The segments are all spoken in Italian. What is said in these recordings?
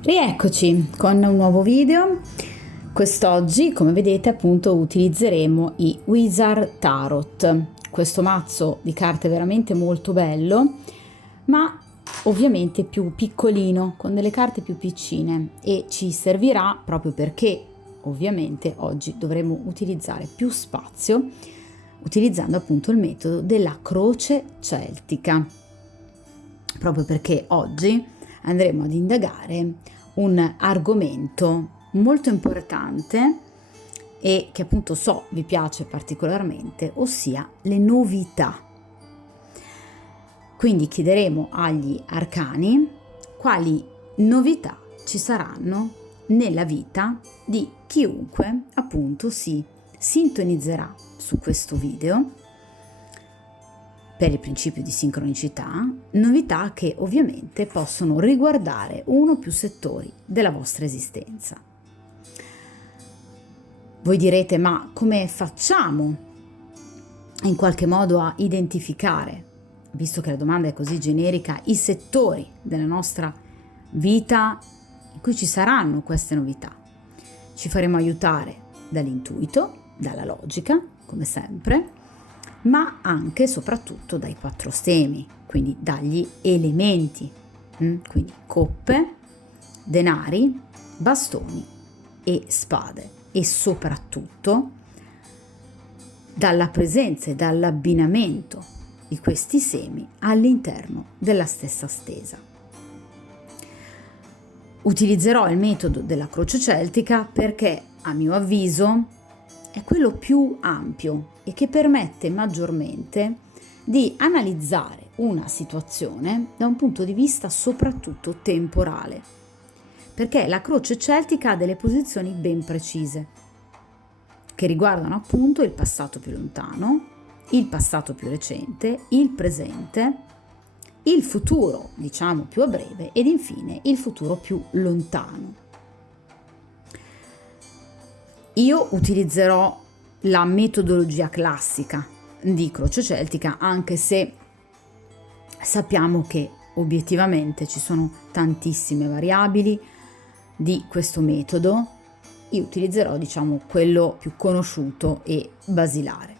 Rieccoci con un nuovo video. Quest'oggi, come vedete, appunto utilizzeremo i Wizard Tarot. Questo mazzo di carte veramente molto bello, ma ovviamente più piccolino, con delle carte più piccine, e ci servirà proprio perché ovviamente oggi dovremo utilizzare più spazio utilizzando appunto il metodo della croce celtica, proprio perché oggi andremo ad indagare un argomento molto importante e che appunto so vi piace particolarmente, ossia le novità. Quindi chiederemo agli arcani quali novità ci saranno nella vita di chiunque appunto si sintonizzerà su questo video per il principio di sincronicità, novità che ovviamente possono riguardare uno o più settori della vostra esistenza. Voi direte, ma come facciamo in qualche modo a identificare, visto che la domanda è così generica, i settori della nostra vita in cui ci saranno queste novità? Ci faremo aiutare dall'intuito, dalla logica, come sempre, ma anche e soprattutto dai 4 stemi, quindi dagli elementi, quindi coppe, denari, bastoni e spade, e soprattutto dalla presenza e dall'abbinamento di questi semi all'interno della stessa stesa. Utilizzerò il metodo della croce celtica perché, a mio avviso, è quello più ampio e che permette maggiormente di analizzare una situazione da un punto di vista soprattutto temporale, perché la croce celtica ha delle posizioni ben precise che riguardano appunto il passato più lontano, il passato più recente, il presente, il futuro diciamo più a breve ed infine il futuro più lontano. Io utilizzerò la metodologia classica di croce celtica, anche se sappiamo che obiettivamente ci sono tantissime variabili di questo metodo. Io utilizzerò, diciamo, quello più conosciuto e basilare.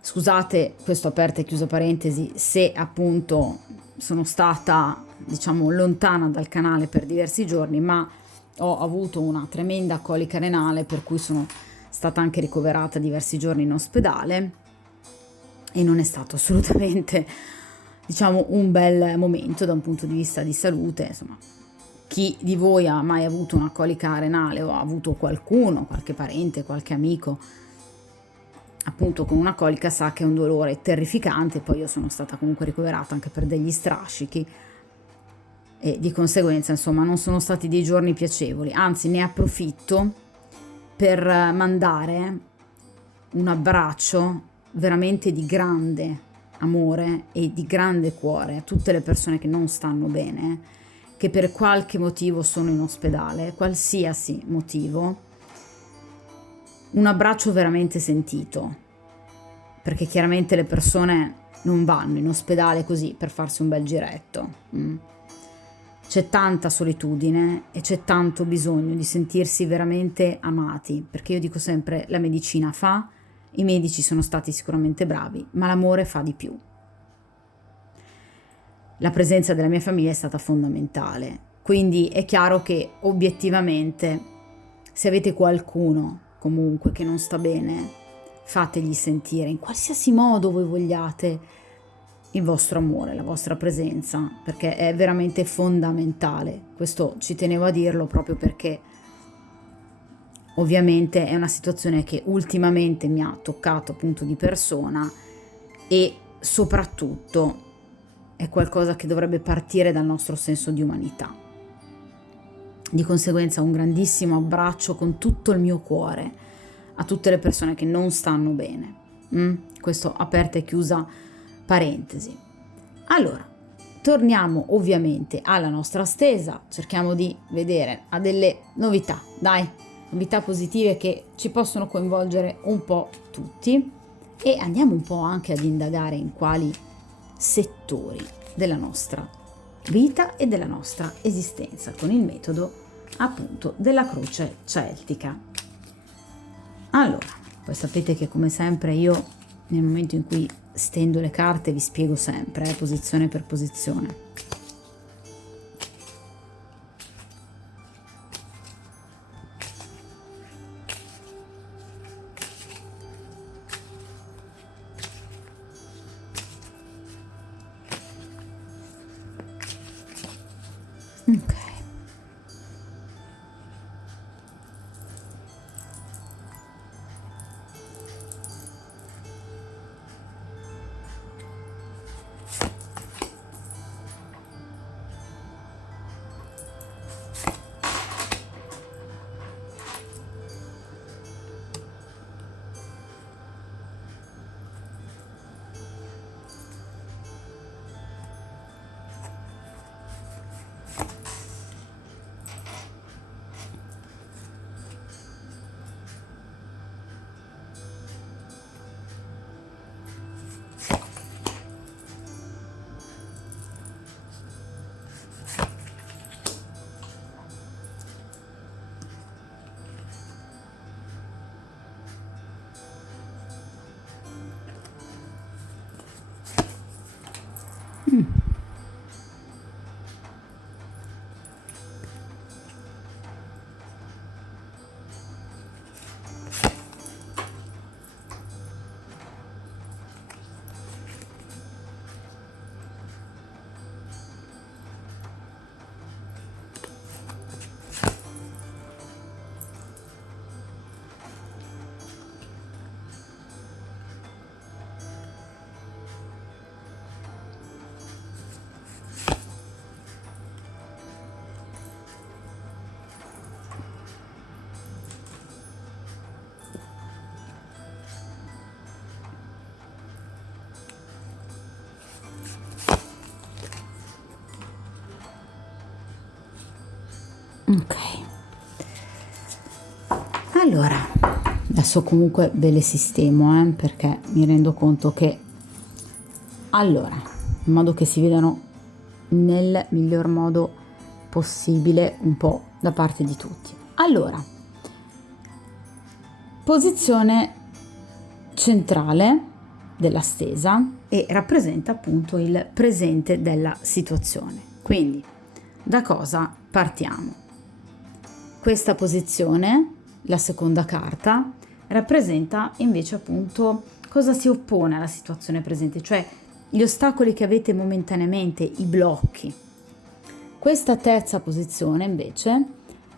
Scusate, questo aperta e chiusa parentesi, se appunto sono stata, diciamo, lontana dal canale per diversi giorni, ma ho avuto una tremenda colica renale, per cui sono stata anche ricoverata diversi giorni in ospedale e non è stato assolutamente, diciamo, un bel momento da un punto di vista di salute. Insomma, chi di voi ha mai avuto una colica renale o ha avuto qualcuno, qualche parente, qualche amico appunto con una colica sa che è un dolore terrificante. Poi io sono stata comunque ricoverata anche per degli strascichi e di conseguenza insomma non sono stati dei giorni piacevoli, anzi ne approfitto per mandare un abbraccio veramente di grande amore e di grande cuore a tutte le persone che non stanno bene, che per qualche motivo sono in ospedale, qualsiasi motivo. Un abbraccio veramente sentito, perché chiaramente le persone non vanno in ospedale così per farsi un bel giretto. C'è tanta solitudine e c'è tanto bisogno di sentirsi veramente amati, perché io dico sempre la medicina fa, i medici sono stati sicuramente bravi, ma l'amore fa di più. La presenza della mia famiglia è stata fondamentale, quindi è chiaro che obiettivamente se avete qualcuno comunque che non sta bene, fategli sentire in qualsiasi modo voi vogliate il vostro amore, la vostra presenza, perché è veramente fondamentale. Questo ci tenevo a dirlo proprio perché ovviamente è una situazione che ultimamente mi ha toccato appunto di persona e soprattutto è qualcosa che dovrebbe partire dal nostro senso di umanità. Di conseguenza un grandissimo abbraccio con tutto il mio cuore a tutte le persone che non stanno bene. Questo aperta e chiusa parentesi. Allora, torniamo ovviamente alla nostra stesa, cerchiamo di vedere a delle novità, dai, novità positive che ci possono coinvolgere un po' tutti e andiamo un po' anche ad indagare in quali settori della nostra vita e della nostra esistenza con il metodo appunto della croce celtica. Allora, poi sapete che come sempre io nel momento in cui stendo le carte vi spiego sempre, posizione per posizione. Ok. Ok, allora adesso comunque ve le sistemo perché mi rendo conto che allora in modo che si vedano nel miglior modo possibile un po' da parte di tutti. Allora, posizione centrale della stesa e rappresenta appunto il presente della situazione. Quindi da cosa partiamo? Questa posizione, la seconda carta, rappresenta invece appunto cosa si oppone alla situazione presente, cioè gli ostacoli che avete momentaneamente, i blocchi. Questa terza posizione invece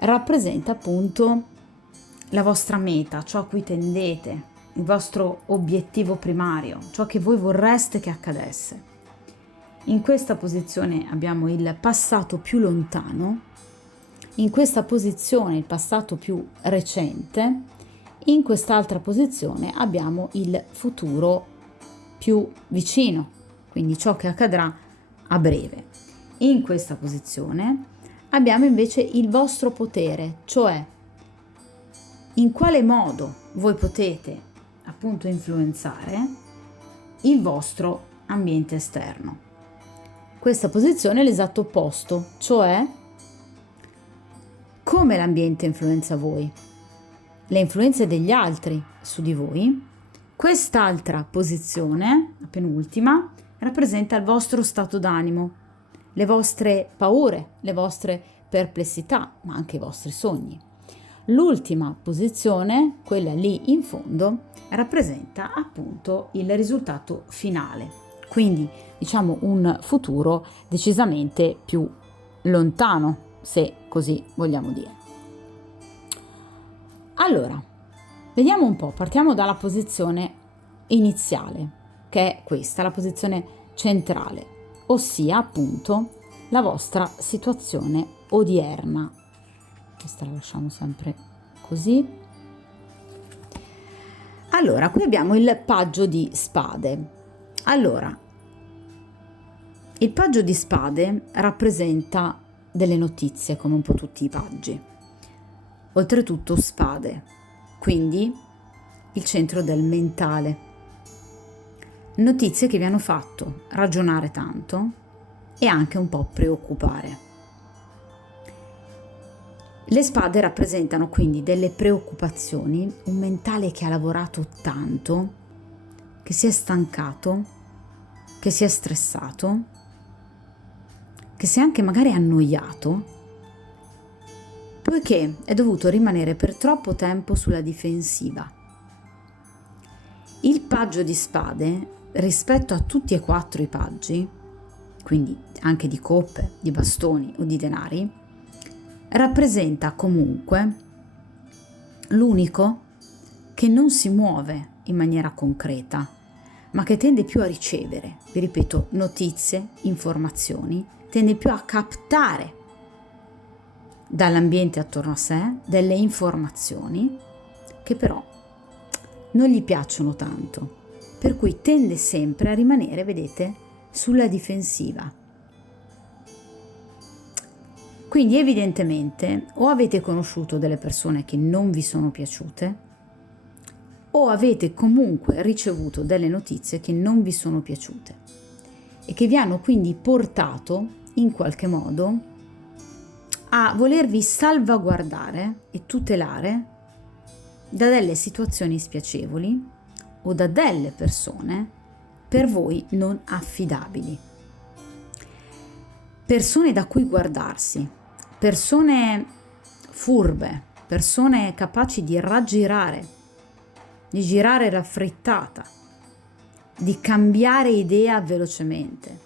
rappresenta appunto la vostra meta, ciò a cui tendete, il vostro obiettivo primario, ciò che voi vorreste che accadesse. In questa posizione abbiamo il passato più lontano, in questa posizione il passato più recente, in quest'altra posizione abbiamo il futuro più vicino, quindi ciò che accadrà a breve. In questa posizione abbiamo invece il vostro potere, cioè in quale modo voi potete appunto influenzare il vostro ambiente esterno. Questa posizione è l'esatto opposto, cioè come l'ambiente influenza voi, le influenze degli altri su di voi. Quest'altra posizione, la penultima, rappresenta il vostro stato d'animo, le vostre paure, le vostre perplessità, ma anche i vostri sogni. L'ultima posizione, quella lì in fondo, rappresenta appunto il risultato finale, quindi diciamo un futuro decisamente più lontano, se così vogliamo dire. Allora, vediamo un po', partiamo dalla posizione iniziale, che è questa, la posizione centrale, ossia appunto la vostra situazione odierna. Questa la lasciamo sempre così. Allora, qui abbiamo il paggio di spade. Allora, il paggio di spade rappresenta delle notizie, come un po' tutti i paggi. Oltretutto spade, quindi il centro del mentale. Notizie che vi hanno fatto ragionare tanto, e anche un po' preoccupare. Le spade rappresentano quindi delle preoccupazioni, un mentale che ha lavorato tanto, che si è stancato, che si è stressato, che si è anche magari annoiato, poiché è dovuto rimanere per troppo tempo sulla difensiva. Il paggio di spade, rispetto a tutti e 4 i paggi, quindi anche di coppe, di bastoni o di denari, rappresenta comunque l'unico che non si muove in maniera concreta, ma che tende più a ricevere, vi ripeto, notizie, informazioni, tende più a captare dall'ambiente attorno a sé delle informazioni che però non gli piacciono tanto, per cui tende sempre a rimanere, vedete, sulla difensiva. Quindi evidentemente o avete conosciuto delle persone che non vi sono piaciute o avete comunque ricevuto delle notizie che non vi sono piaciute e che vi hanno quindi portato in qualche modo a volervi salvaguardare e tutelare da delle situazioni spiacevoli o da delle persone per voi non affidabili. Persone da cui guardarsi, persone furbe, persone capaci di raggirare, di girare la frittata, di cambiare idea velocemente,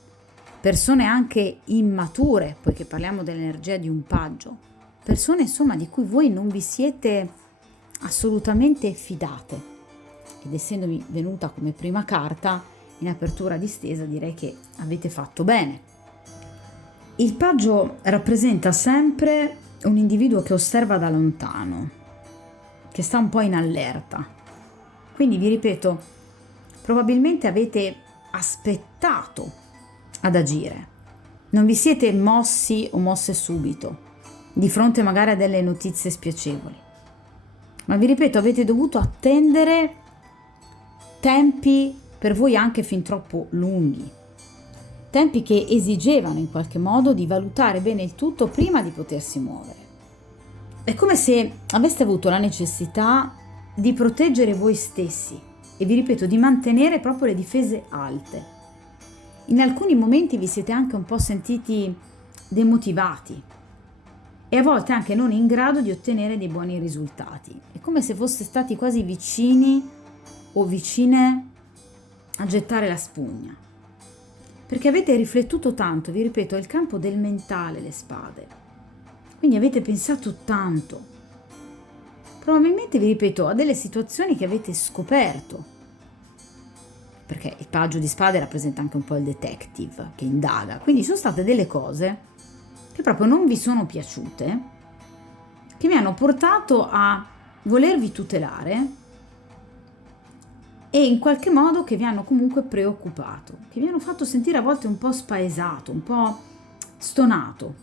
persone anche immature, poiché parliamo dell'energia di un paggio, persone insomma di cui voi non vi siete assolutamente fidate. Ed essendomi venuta come prima carta in apertura distesa, direi che avete fatto bene. Il paggio rappresenta sempre un individuo che osserva da lontano, che sta un po' in allerta. Quindi vi ripeto, probabilmente avete aspettato ad agire. Non vi siete mossi o mosse subito, di fronte magari a delle notizie spiacevoli. Ma vi ripeto, avete dovuto attendere tempi per voi anche fin troppo lunghi. Tempi che esigevano in qualche modo di valutare bene il tutto prima di potersi muovere. È come se aveste avuto la necessità di proteggere voi stessi e vi ripeto di mantenere proprio le difese alte. In alcuni momenti vi siete anche un po' sentiti demotivati e a volte anche non in grado di ottenere dei buoni risultati. È come se foste stati quasi vicini o vicine a gettare la spugna. Perché avete riflettuto tanto, vi ripeto, è il campo del mentale le spade. Quindi avete pensato tanto. Probabilmente, vi ripeto, a delle situazioni che avete scoperto. Perché il paggio di spade rappresenta anche un po' il detective che indaga. Quindi sono state delle cose che proprio non vi sono piaciute, che vi hanno portato a volervi tutelare e in qualche modo che vi hanno comunque preoccupato, che vi hanno fatto sentire a volte un po' spaesato, un po' stonato.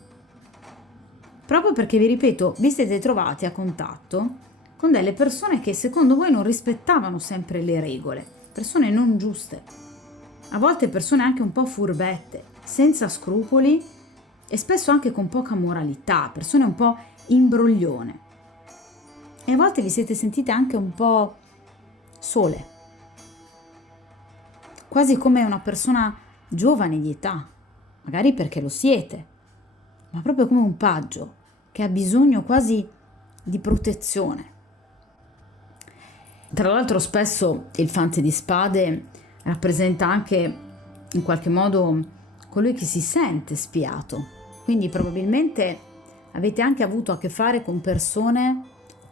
Proprio perché, vi ripeto, vi siete trovati a contatto con delle persone che secondo voi non rispettavano sempre le regole, persone non giuste, a volte persone anche un po' furbette, senza scrupoli e spesso anche con poca moralità, persone un po' imbroglione. E a volte vi siete sentite anche un po' sole, quasi come una persona giovane di età, magari perché lo siete, ma proprio come un paggio che ha bisogno quasi di protezione. Tra l'altro spesso il fante di spade rappresenta anche in qualche modo colui che si sente spiato, quindi probabilmente avete anche avuto a che fare con persone,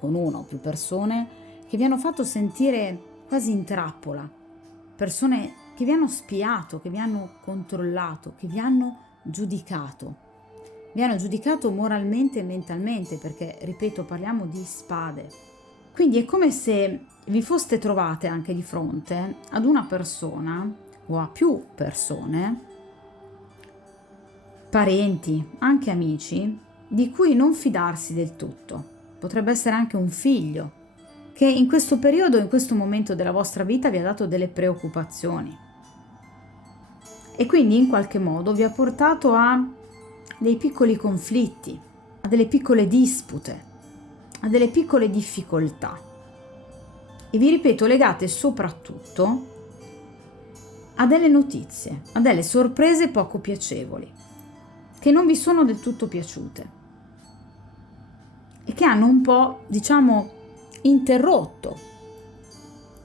con una o più persone, che vi hanno fatto sentire quasi in trappola, persone che vi hanno spiato, che vi hanno controllato, che vi hanno giudicato. Vi hanno giudicato moralmente e mentalmente, perché, ripeto, parliamo di spade. Quindi è come se vi foste trovate anche di fronte ad una persona o a più persone, parenti, anche amici, di cui non fidarsi del tutto. Potrebbe essere anche un figlio, che in questo periodo, in questo momento della vostra vita vi ha dato delle preoccupazioni. e quindi in qualche modo vi ha portato a dei piccoli conflitti, a delle piccole dispute, a delle piccole difficoltà. E vi ripeto, legate soprattutto a delle notizie, a delle sorprese poco piacevoli, che non vi sono del tutto piaciute e che hanno un po', diciamo, interrotto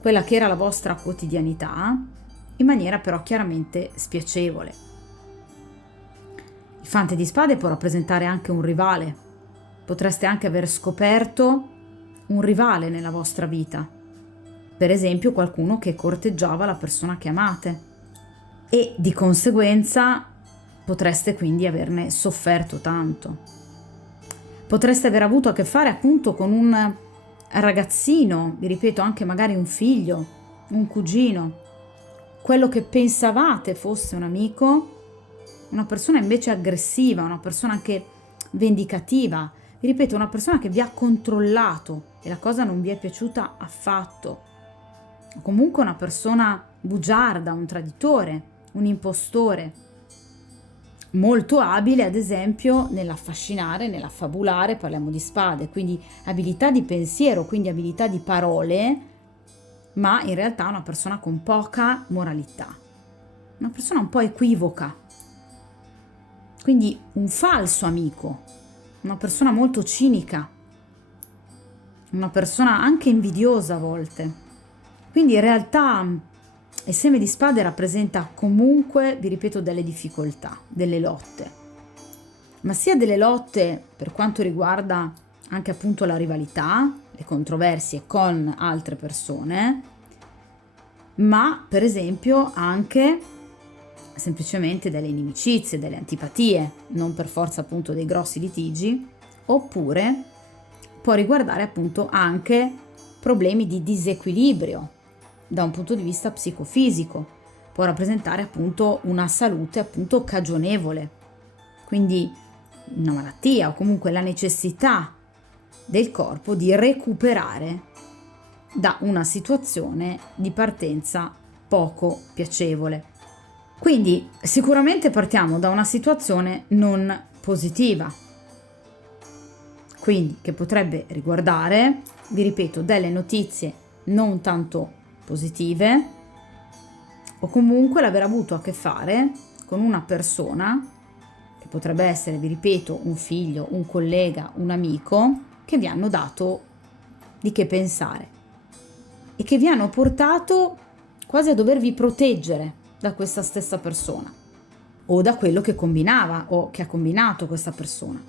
quella che era la vostra quotidianità in maniera però chiaramente spiacevole. Il Fante di Spade può rappresentare anche un rivale. Potreste anche aver scoperto un rivale nella vostra vita. Per esempio qualcuno che corteggiava la persona che amate e di conseguenza potreste quindi averne sofferto tanto. Potreste aver avuto a che fare appunto con un ragazzino, vi ripeto anche magari un figlio, un cugino, quello che pensavate fosse un amico, una persona invece aggressiva, una persona anche vendicativa, vi ripeto una persona che vi ha controllato e la cosa non vi è piaciuta affatto. Comunque una persona bugiarda, un traditore, un impostore, molto abile ad esempio nell'affascinare, nell'affabulare, parliamo di spade, quindi abilità di pensiero, quindi abilità di parole, ma in realtà una persona con poca moralità, una persona un po' equivoca, quindi un falso amico, una persona molto cinica, una persona anche invidiosa a volte. Quindi in realtà il seme di spade rappresenta comunque, vi ripeto, delle difficoltà, delle lotte, ma sia delle lotte per quanto riguarda anche appunto la rivalità, le controversie con altre persone, ma per esempio anche semplicemente delle inimicizie, delle antipatie, non per forza appunto dei grossi litigi, oppure può riguardare appunto anche problemi di disequilibrio da un punto di vista psicofisico, può rappresentare appunto una salute appunto cagionevole, quindi una malattia o comunque la necessità del corpo di recuperare da una situazione di partenza poco piacevole. Quindi sicuramente partiamo da una situazione non positiva, quindi che potrebbe riguardare, vi ripeto, delle notizie non tanto positive o comunque l'aver avuto a che fare con una persona che potrebbe essere, vi ripeto, un figlio, un collega, un amico, che vi hanno dato di che pensare e che vi hanno portato quasi a dovervi proteggere da questa stessa persona o da quello che combinava o che ha combinato questa persona.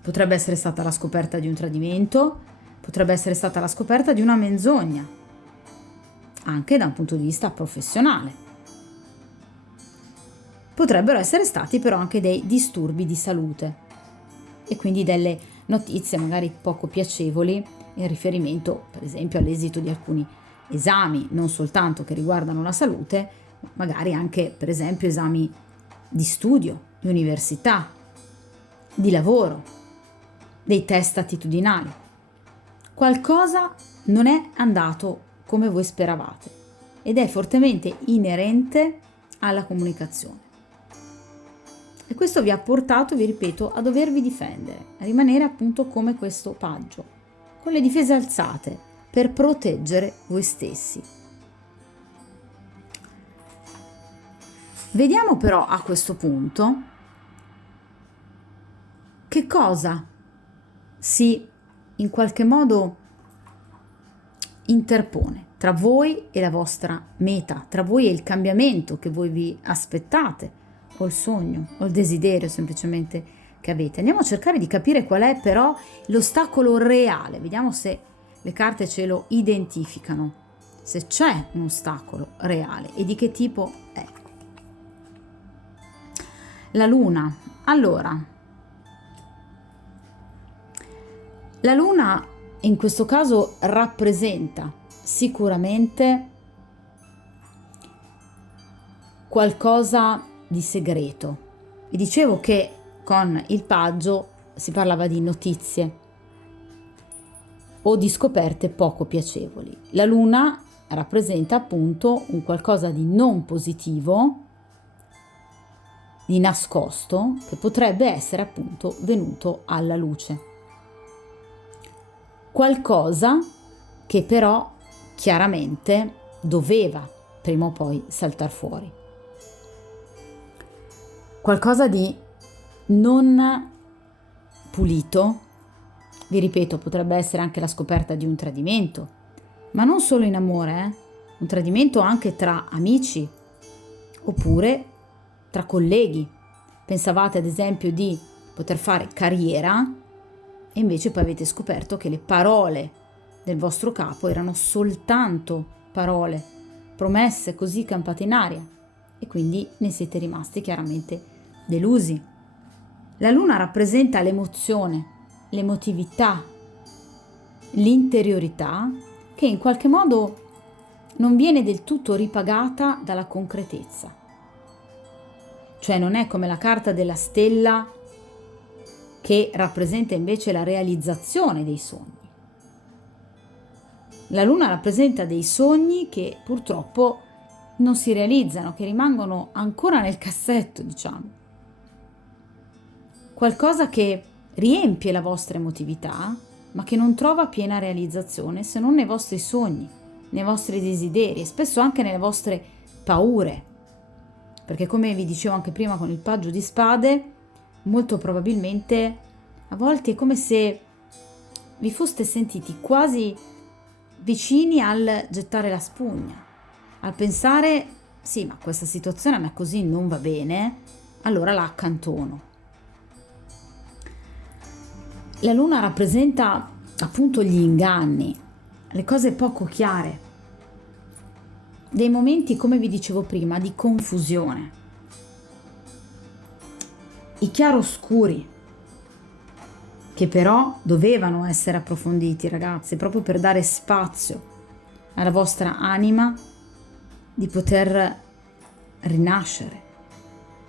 Potrebbe essere stata la scoperta di un tradimento, potrebbe essere stata la scoperta di una menzogna, anche da un punto di vista professionale. Potrebbero essere stati però anche dei disturbi di salute e quindi delle notizie magari poco piacevoli in riferimento, per esempio, all'esito di alcuni esami, non soltanto che riguardano la salute, ma magari anche, per esempio, esami di studio, di università, di lavoro, dei test attitudinali. Qualcosa non è andato come voi speravate ed è fortemente inerente alla comunicazione. E questo vi ha portato, vi ripeto, a dovervi difendere, a rimanere appunto come questo paggio, con le difese alzate per proteggere voi stessi. Vediamo però a questo punto che cosa si in qualche modo interpone tra voi e la vostra meta, tra voi e il cambiamento che voi vi aspettate, o il sogno, o il desiderio semplicemente che avete. Andiamo a cercare di capire qual è però l'ostacolo reale, vediamo se le carte ce lo identificano, se c'è un ostacolo reale e di che tipo è. La luna. Allora, la luna in questo caso rappresenta sicuramente qualcosa di segreto. Vi dicevo che con il paggio si parlava di notizie o di scoperte poco piacevoli. La luna rappresenta appunto un qualcosa di non positivo, di nascosto, che potrebbe essere appunto venuto alla luce. Qualcosa che però chiaramente doveva prima o poi saltar fuori. Qualcosa di non pulito, vi ripeto, potrebbe essere anche la scoperta di un tradimento, ma non solo in amore, un tradimento anche tra amici, oppure tra colleghi. Pensavate ad esempio di poter fare carriera e invece poi avete scoperto che le parole del vostro capo erano soltanto parole, promesse così campate in aria, e quindi ne siete rimasti chiaramente delusi. La luna rappresenta l'emozione, l'emotività, l'interiorità che in qualche modo non viene del tutto ripagata dalla concretezza. Cioè non è come la carta della stella che rappresenta invece la realizzazione dei sogni. La luna rappresenta dei sogni che purtroppo non si realizzano, che rimangono ancora nel cassetto, diciamo. Qualcosa che riempie la vostra emotività, ma che non trova piena realizzazione se non nei vostri sogni, nei vostri desideri e spesso anche nelle vostre paure. Perché come vi dicevo anche prima con il paggio di spade, molto probabilmente a volte è come se vi foste sentiti quasi vicini al gettare la spugna, al pensare sì, ma questa situazione a me così non va bene, allora la accantono. La luna rappresenta appunto gli inganni, le cose poco chiare, dei momenti, come vi dicevo prima, di confusione, i chiaroscuri, che però dovevano essere approfonditi, ragazzi, proprio per dare spazio alla vostra anima di poter rinascere,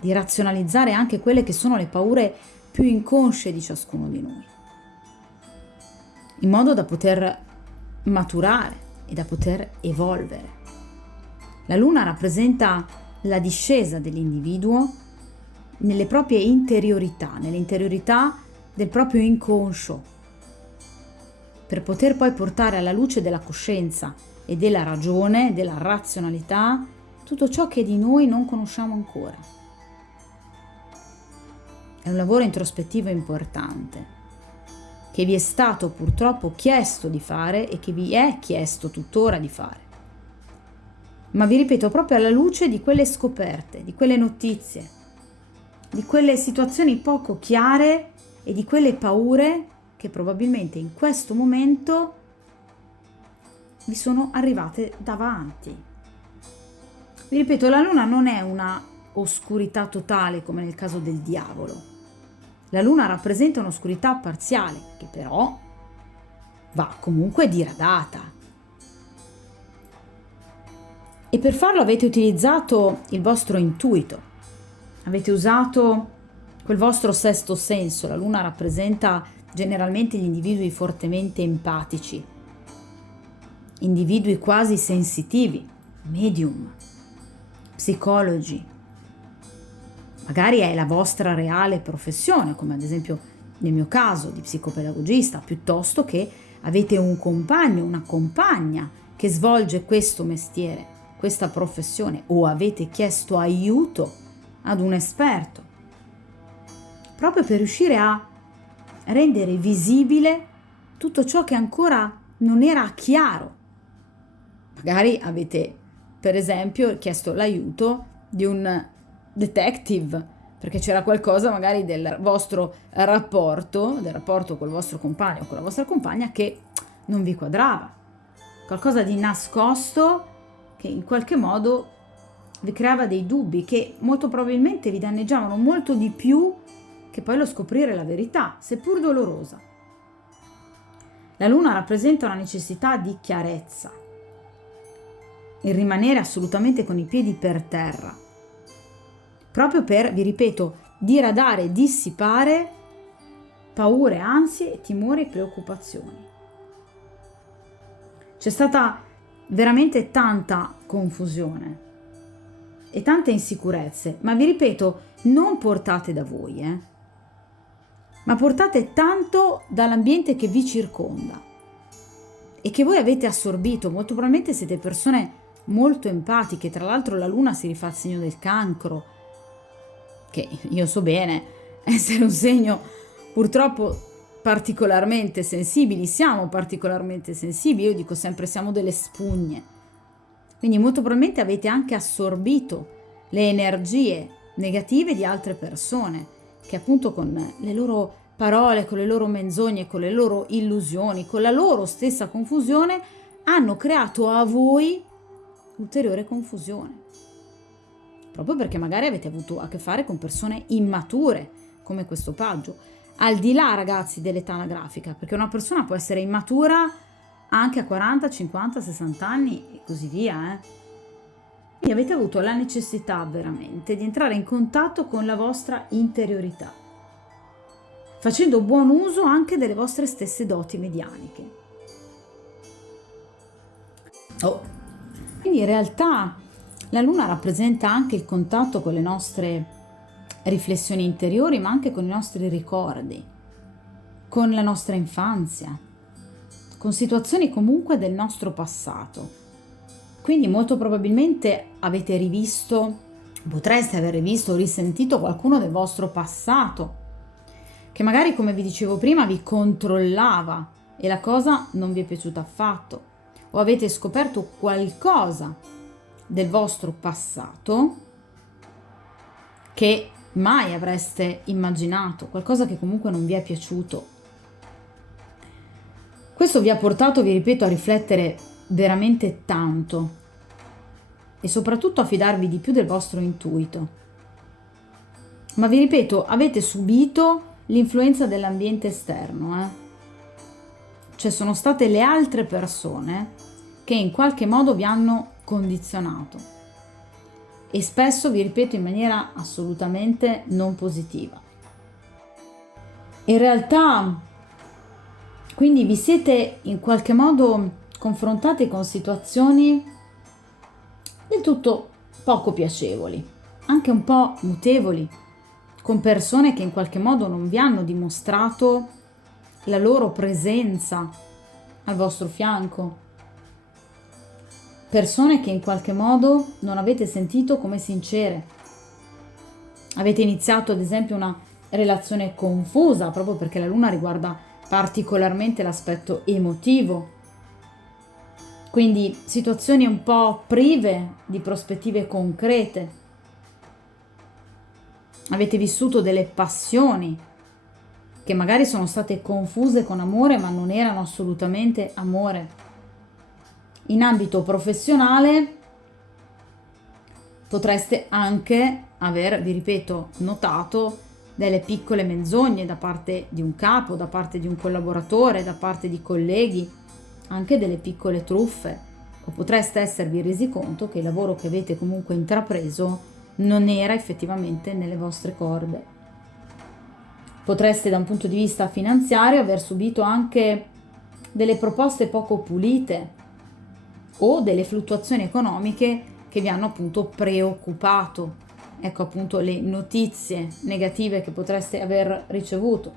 di razionalizzare anche quelle che sono le paure più inconsce di ciascuno di noi, in modo da poter maturare e da poter evolvere. La luna rappresenta la discesa dell'individuo nelle proprie interiorità, nell'interiorità del proprio inconscio, per poter poi portare alla luce della coscienza e della ragione, della razionalità, tutto ciò che di noi non conosciamo ancora. È un lavoro introspettivo importante, che vi è stato purtroppo chiesto di fare e che vi è chiesto tuttora di fare. Ma vi ripeto, proprio alla luce di quelle scoperte, di quelle notizie, di quelle situazioni poco chiare e di quelle paure che probabilmente in questo momento vi sono arrivate davanti. Vi ripeto, la luna non è una oscurità totale come nel caso del diavolo. La luna rappresenta un'oscurità parziale che però va comunque diradata. E per farlo avete utilizzato il vostro intuito, avete usato quel vostro sesto senso. La luna rappresenta generalmente gli individui fortemente empatici, individui quasi sensitivi, medium, psicologi. Magari è la vostra reale professione, come ad esempio nel mio caso di psicopedagogista, piuttosto che avete un compagno, una compagna che svolge questo mestiere, questa professione, o avete chiesto aiuto ad un esperto, proprio per riuscire a rendere visibile tutto ciò che ancora non era chiaro. Magari avete, per esempio, chiesto l'aiuto di un detective, perché c'era qualcosa magari del vostro rapporto, del rapporto col vostro compagno o con la vostra compagna che non vi quadrava, qualcosa di nascosto che in qualche modo vi creava dei dubbi che molto probabilmente vi danneggiavano molto di più che poi lo scoprire la verità, seppur dolorosa. La luna rappresenta una necessità di chiarezza, il rimanere assolutamente con i piedi per terra, proprio per, vi ripeto, diradare, dissipare paure, ansie, timori e preoccupazioni. C'è stata veramente tanta confusione e tante insicurezze, ma vi ripeto, non portate da voi, ma portate tanto dall'ambiente che vi circonda e che voi avete assorbito. Molto probabilmente siete persone molto empatiche, tra l'altro la luna si rifà al segno del cancro, che io so bene essere un segno purtroppo particolarmente sensibili, siamo particolarmente sensibili, io dico sempre siamo delle spugne, quindi molto probabilmente avete anche assorbito le energie negative di altre persone che appunto con le loro parole, con le loro menzogne, con le loro illusioni, con la loro stessa confusione hanno creato a voi ulteriore confusione, proprio perché magari avete avuto a che fare con persone immature come questo paggio. Al di là, ragazzi, dell'età anagrafica, perché una persona può essere immatura anche a 40, 50, 60 anni e così via. Quindi avete avuto la necessità veramente di entrare in contatto con la vostra interiorità, facendo buon uso anche delle vostre stesse doti medianiche. Quindi in realtà la luna rappresenta anche il contatto con le nostre riflessioni interiori, ma anche con i nostri ricordi, con la nostra infanzia, con situazioni comunque del nostro passato. Quindi molto probabilmente avete rivisto, potreste aver rivisto o risentito qualcuno del vostro passato, che magari, come vi dicevo prima, vi controllava e la cosa non vi è piaciuta affatto, o avete scoperto qualcosa del vostro passato che mai avreste immaginato, qualcosa che comunque non vi è piaciuto. Questo vi ha portato, vi ripeto, a riflettere veramente tanto e soprattutto a fidarvi di più del vostro intuito. Ma vi ripeto, avete subito l'influenza dell'ambiente esterno, Cioè sono state le altre persone che in qualche modo vi hanno condizionato. E spesso, vi ripeto, in maniera assolutamente non positiva. In realtà, quindi vi siete in qualche modo confrontati con situazioni del tutto poco piacevoli, anche un po' mutevoli, con persone che in qualche modo non vi hanno dimostrato la loro presenza al vostro fianco. Persone che in qualche modo non avete sentito come sincere. Avete iniziato ad esempio una relazione confusa, proprio perché la luna riguarda particolarmente l'aspetto emotivo. Quindi situazioni un po' prive di prospettive concrete. Avete vissuto delle passioni che magari sono state confuse con amore, ma non erano assolutamente amore. In ambito professionale potreste anche aver, vi ripeto, notato delle piccole menzogne da parte di un capo, da parte di un collaboratore, da parte di colleghi, anche delle piccole truffe, o potreste esservi resi conto che il lavoro che avete comunque intrapreso non era effettivamente nelle vostre corde. Potreste, da un punto di vista finanziario, aver subito anche delle proposte poco pulite o delle fluttuazioni economiche che vi hanno appunto preoccupato. Ecco appunto le notizie negative che potreste aver ricevuto.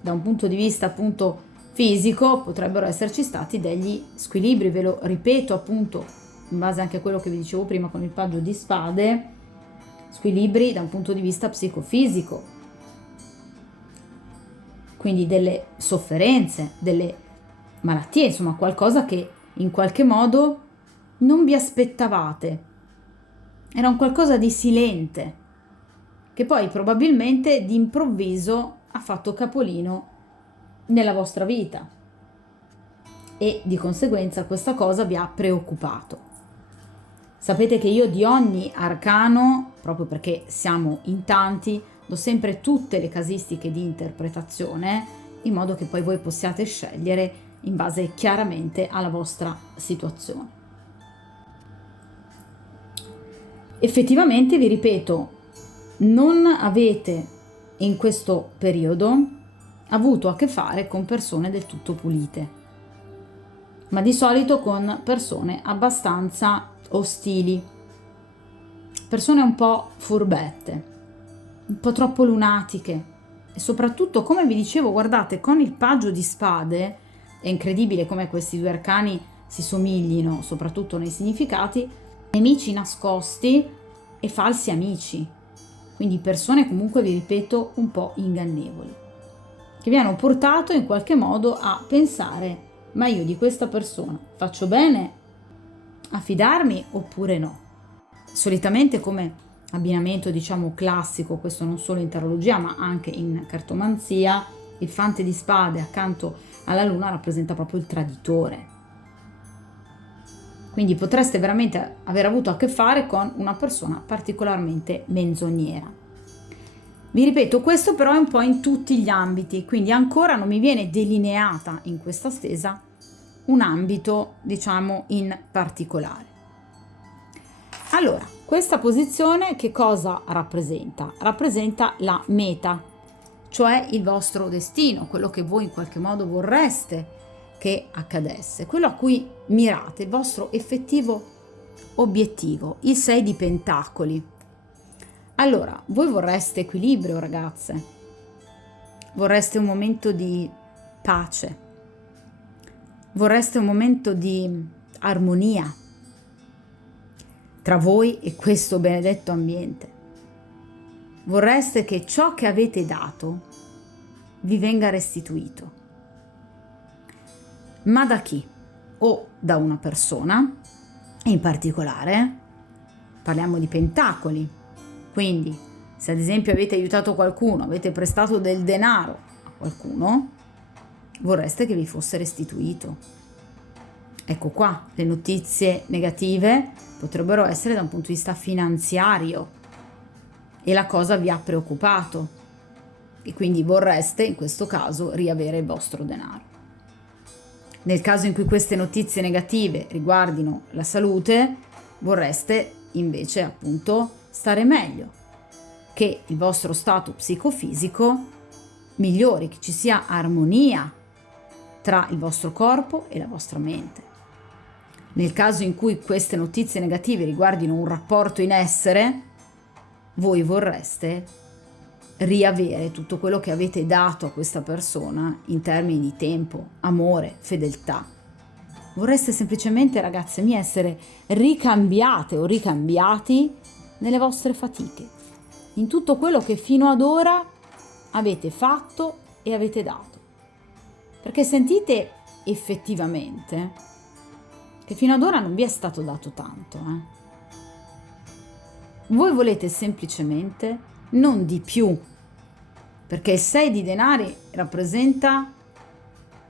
Da un punto di vista appunto fisico potrebbero esserci stati degli squilibri, ve lo ripeto appunto in base anche a quello che vi dicevo prima con il paggio di spade, squilibri da un punto di vista psicofisico, quindi delle sofferenze, delle malattie, insomma qualcosa che in qualche modo non vi aspettavate. Era un qualcosa di silente, che poi probabilmente d'improvviso ha fatto capolino nella vostra vita e di conseguenza questa cosa vi ha preoccupato. Sapete che io di ogni arcano, proprio perché siamo in tanti, do sempre tutte le casistiche di interpretazione in modo che poi voi possiate scegliere in base chiaramente alla vostra situazione. Effettivamente, vi ripeto, non avete in questo periodo avuto a che fare con persone del tutto pulite, ma di solito con persone abbastanza ostili, persone un po' furbette, un po' troppo lunatiche e soprattutto, come vi dicevo, guardate, con il paggio di spade è incredibile come questi due arcani si somiglino, soprattutto nei significati, nemici nascosti e falsi amici, quindi persone comunque, vi ripeto, un po' ingannevoli, che vi hanno portato in qualche modo a pensare: ma io di questa persona faccio bene a fidarmi oppure no? Solitamente, come abbinamento diciamo classico, questo non solo in tarologia ma anche in cartomanzia, il fante di spade accanto alla luna rappresenta proprio il traditore. Quindi potreste veramente aver avuto a che fare con una persona particolarmente menzognera. Vi ripeto, questo però è un po' in tutti gli ambiti, quindi ancora non mi viene delineata in questa stesa un ambito, diciamo, in particolare. Allora, questa posizione che cosa rappresenta? Rappresenta la meta, cioè il vostro destino, quello che voi in qualche modo vorreste che accadesse, quello a cui mirate, il vostro effettivo obiettivo, il 6 di pentacoli. Allora, voi vorreste equilibrio, ragazze, vorreste un momento di pace, vorreste un momento di armonia tra voi e questo benedetto ambiente. Vorreste che ciò che avete dato vi venga restituito. Ma da chi? O da una persona, in particolare, parliamo di pentacoli. Quindi, se ad esempio avete aiutato qualcuno, avete prestato del denaro a qualcuno, vorreste che vi fosse restituito. Ecco qua, le notizie negative potrebbero essere da un punto di vista finanziario e la cosa vi ha preoccupato e quindi vorreste in questo caso riavere il vostro denaro. Nel caso in cui queste notizie negative riguardino la salute, vorreste invece appunto stare meglio, che il vostro stato psicofisico migliori, che ci sia armonia tra il vostro corpo e la vostra mente. Nel caso in cui queste notizie negative riguardino un rapporto in essere, voi vorreste riavere tutto quello che avete dato a questa persona in termini di tempo, amore, fedeltà. Vorreste semplicemente, ragazze mie, essere ricambiate o ricambiati nelle vostre fatiche, in tutto quello che fino ad ora avete fatto e avete dato. Perché sentite effettivamente che fino ad ora non vi è stato dato tanto. Voi volete semplicemente non di più, perché il 6 di denari rappresenta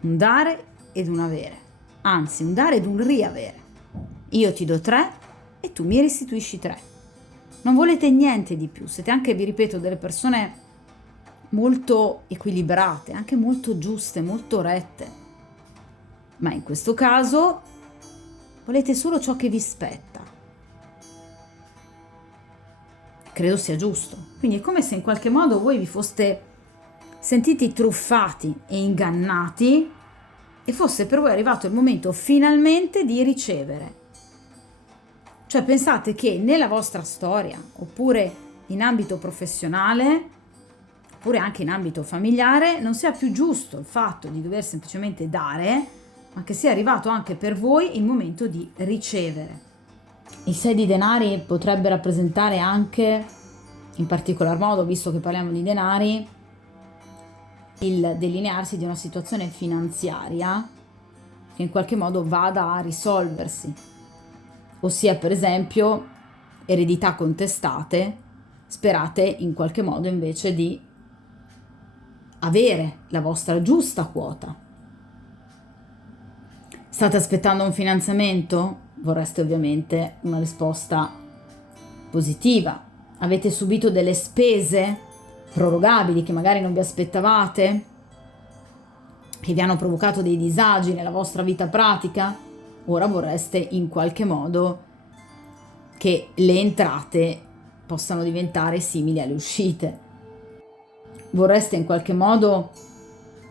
un dare ed un avere, anzi un dare ed un riavere. Io ti do 3 e tu mi restituisci 3. Non volete niente di più, siete anche, vi ripeto, delle persone molto equilibrate, anche molto giuste, molto rette, ma in questo caso volete solo ciò che vi spetta. Credo sia giusto. Quindi è come se in qualche modo voi vi foste sentiti truffati e ingannati e fosse per voi arrivato il momento finalmente di ricevere. Cioè pensate che nella vostra storia, oppure in ambito professionale, oppure anche in ambito familiare, non sia più giusto il fatto di dover semplicemente dare, ma che sia arrivato anche per voi il momento di ricevere. Il 6 di denari potrebbe rappresentare anche, in particolar modo, visto che parliamo di denari, il delinearsi di una situazione finanziaria che in qualche modo vada a risolversi, ossia per esempio eredità contestate, sperate in qualche modo invece di avere la vostra giusta quota. State aspettando un finanziamento? Vorreste ovviamente una risposta positiva. Avete subito delle spese prorogabili che magari non vi aspettavate, che vi hanno provocato dei disagi nella vostra vita pratica? Ora vorreste in qualche modo che le entrate possano diventare simili alle uscite. Vorreste in qualche modo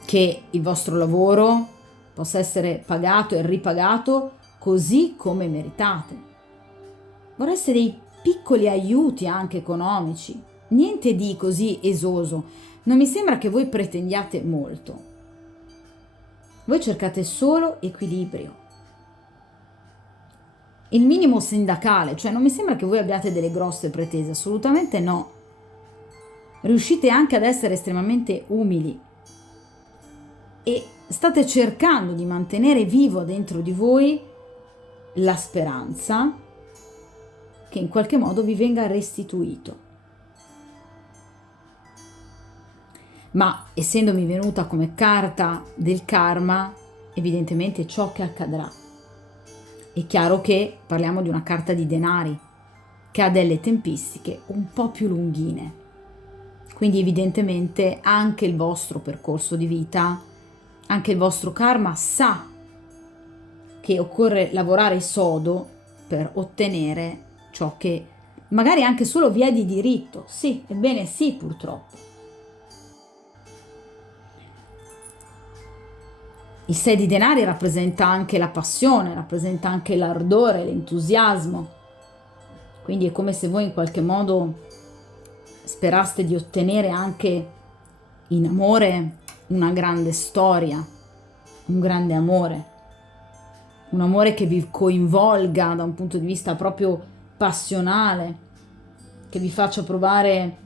che il vostro lavoro possa essere pagato e ripagato così come meritate. Vorreste dei piccoli aiuti anche economici, niente di così esoso. Non mi sembra che voi pretendiate molto. Voi cercate solo equilibrio. Il minimo sindacale, cioè non mi sembra che voi abbiate delle grosse pretese, assolutamente no. Riuscite anche ad essere estremamente umili e state cercando di mantenere vivo dentro di voi la speranza che in qualche modo vi venga restituito. Ma essendomi venuta come carta del karma, evidentemente ciò che accadrà. È chiaro che parliamo di una carta di denari che ha delle tempistiche un po' più lunghine. Quindi evidentemente anche il vostro percorso di vita, anche il vostro karma sa che occorre lavorare sodo per ottenere ciò che magari anche solo vi è di diritto. Sì, ebbene sì, purtroppo. Il 6 di denari rappresenta anche la passione, rappresenta anche l'ardore, l'entusiasmo. Quindi è come se voi in qualche modo speraste di ottenere anche in amore una grande storia, un grande amore. Un amore che vi coinvolga da un punto di vista proprio passionale, che vi faccia provare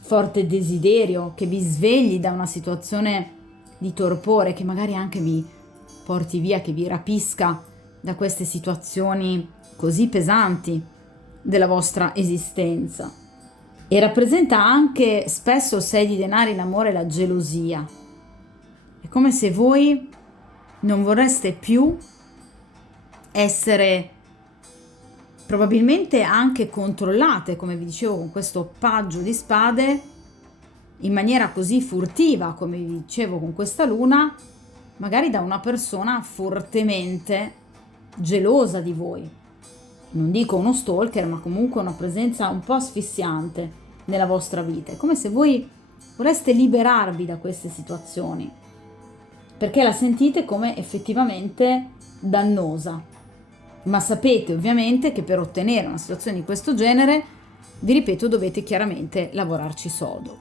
forte desiderio, che vi svegli da una situazione di torpore, che magari anche vi porti via, che vi rapisca da queste situazioni così pesanti della vostra esistenza. E rappresenta anche spesso il 6 di denari, l'amore e la gelosia. È come se voi non vorreste più essere probabilmente anche controllate, come vi dicevo, con questo paggio di spade, in maniera così furtiva, come vi dicevo, con questa luna, magari da una persona fortemente gelosa di voi. Non dico uno stalker, ma comunque una presenza un po' asfissiante nella vostra vita. È come se voi vorreste liberarvi da queste situazioni, perché la sentite come effettivamente dannosa. Ma sapete ovviamente che per ottenere una situazione di questo genere, vi ripeto, dovete chiaramente lavorarci sodo.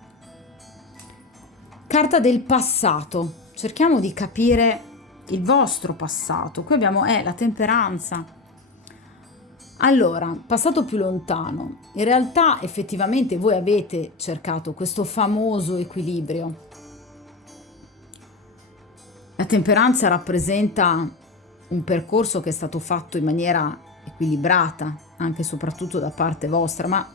Carta del passato. Cerchiamo di capire il vostro passato. Qui abbiamo la temperanza. Allora, passato più lontano. In realtà effettivamente voi avete cercato questo famoso equilibrio. La temperanza rappresenta un percorso che è stato fatto in maniera equilibrata, anche e soprattutto da parte vostra, ma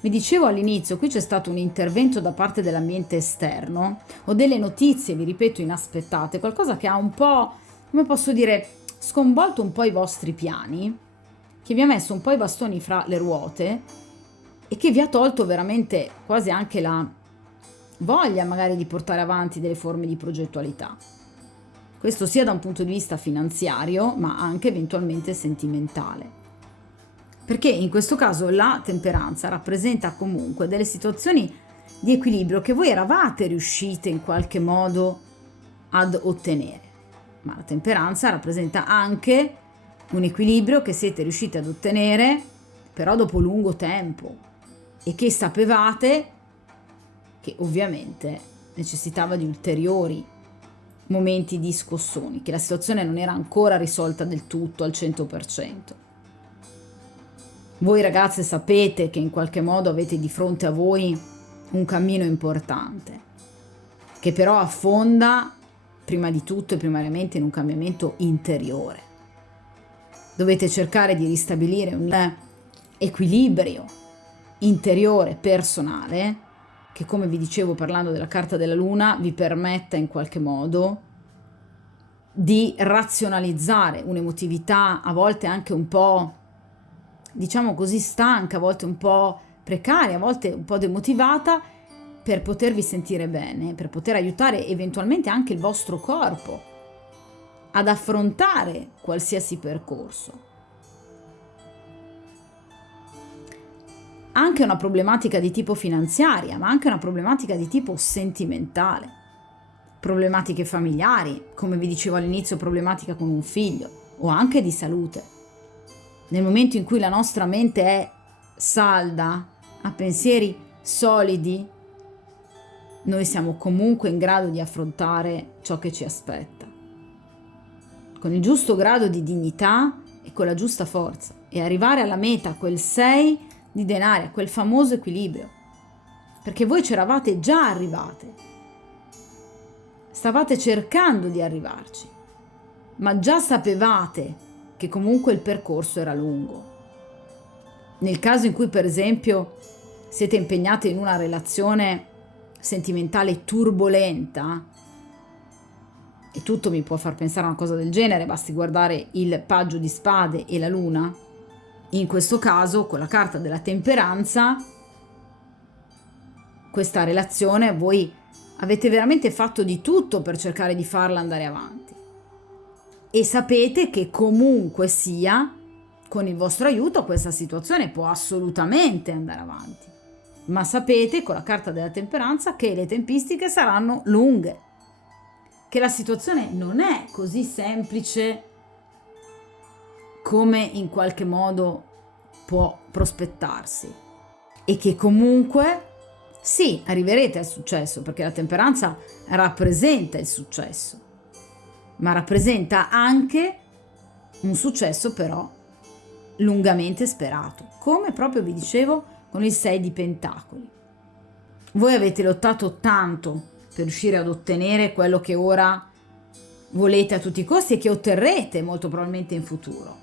vi dicevo all'inizio, qui c'è stato un intervento da parte dell'ambiente esterno o delle notizie, vi ripeto, inaspettate, qualcosa che ha un po', come posso dire, sconvolto un po' i vostri piani, che vi ha messo un po' i bastoni fra le ruote e che vi ha tolto veramente quasi anche la voglia magari di portare avanti delle forme di progettualità. Questo sia da un punto di vista finanziario, ma anche eventualmente sentimentale. Perché in questo caso la temperanza rappresenta comunque delle situazioni di equilibrio che voi eravate riuscite in qualche modo ad ottenere. Ma la temperanza rappresenta anche un equilibrio che siete riusciti ad ottenere, però dopo lungo tempo, e che sapevate che ovviamente necessitava di ulteriori momenti di scossoni, che la situazione non era ancora risolta del tutto al 100%. Voi ragazze sapete che in qualche modo avete di fronte a voi un cammino importante, che però affonda prima di tutto e primariamente in un cambiamento interiore. Dovete cercare di ristabilire un equilibrio interiore, personale, che come vi dicevo parlando della carta della luna vi permetta in qualche modo di razionalizzare un'emotività a volte anche un po', diciamo così, stanca, a volte un po' precaria, a volte un po' demotivata, per potervi sentire bene, per poter aiutare eventualmente anche il vostro corpo ad affrontare qualsiasi percorso. Anche una problematica di tipo finanziaria, ma anche una problematica di tipo sentimentale. problematiche familiari, come vi dicevo all'inizio, problematica con un figlio o anche di salute. Nel momento in cui la nostra mente è salda, ha pensieri solidi, noi siamo comunque in grado di affrontare ciò che ci aspetta, con il giusto grado di dignità e con la giusta forza, e arrivare alla meta, quel 6 di denari, quel famoso equilibrio, perché voi c'eravate già arrivate, stavate cercando di arrivarci, ma già sapevate che comunque il percorso era lungo. Nel caso in cui, per esempio, siete impegnate in una relazione sentimentale turbolenta, e tutto mi può far pensare a una cosa del genere, basti guardare il paggio di spade e la luna, in questo caso con la carta della temperanza, questa relazione voi avete veramente fatto di tutto per cercare di farla andare avanti, e sapete che comunque sia, con il vostro aiuto, questa situazione può assolutamente andare avanti, ma sapete con la carta della temperanza che le tempistiche saranno lunghe, che la situazione non è così semplice come in qualche modo può prospettarsi, e che comunque sì, arriverete al successo, perché la temperanza rappresenta il successo, ma rappresenta anche un successo però lungamente sperato, come proprio vi dicevo con il 6 di pentacoli. Voi avete lottato tanto per riuscire ad ottenere quello che ora volete a tutti i costi e che otterrete molto probabilmente in futuro,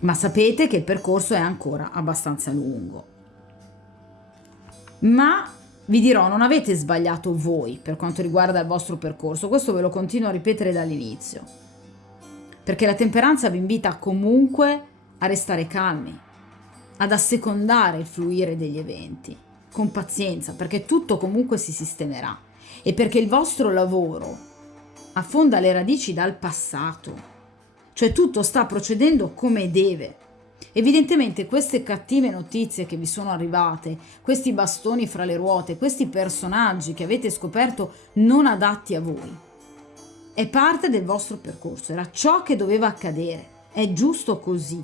ma sapete che il percorso è ancora abbastanza lungo. Ma vi dirò, non avete sbagliato voi per quanto riguarda il vostro percorso, questo ve lo continuo a ripetere dall'inizio, perché la temperanza vi invita comunque a restare calmi, ad assecondare il fluire degli eventi, con pazienza, perché tutto comunque si sistemerà, e perché il vostro lavoro affonda le radici dal passato, cioè tutto sta procedendo come deve. Evidentemente queste cattive notizie che vi sono arrivate, questi bastoni fra le ruote, questi personaggi che avete scoperto non adatti a voi, è parte del vostro percorso, era ciò che doveva accadere, è giusto così,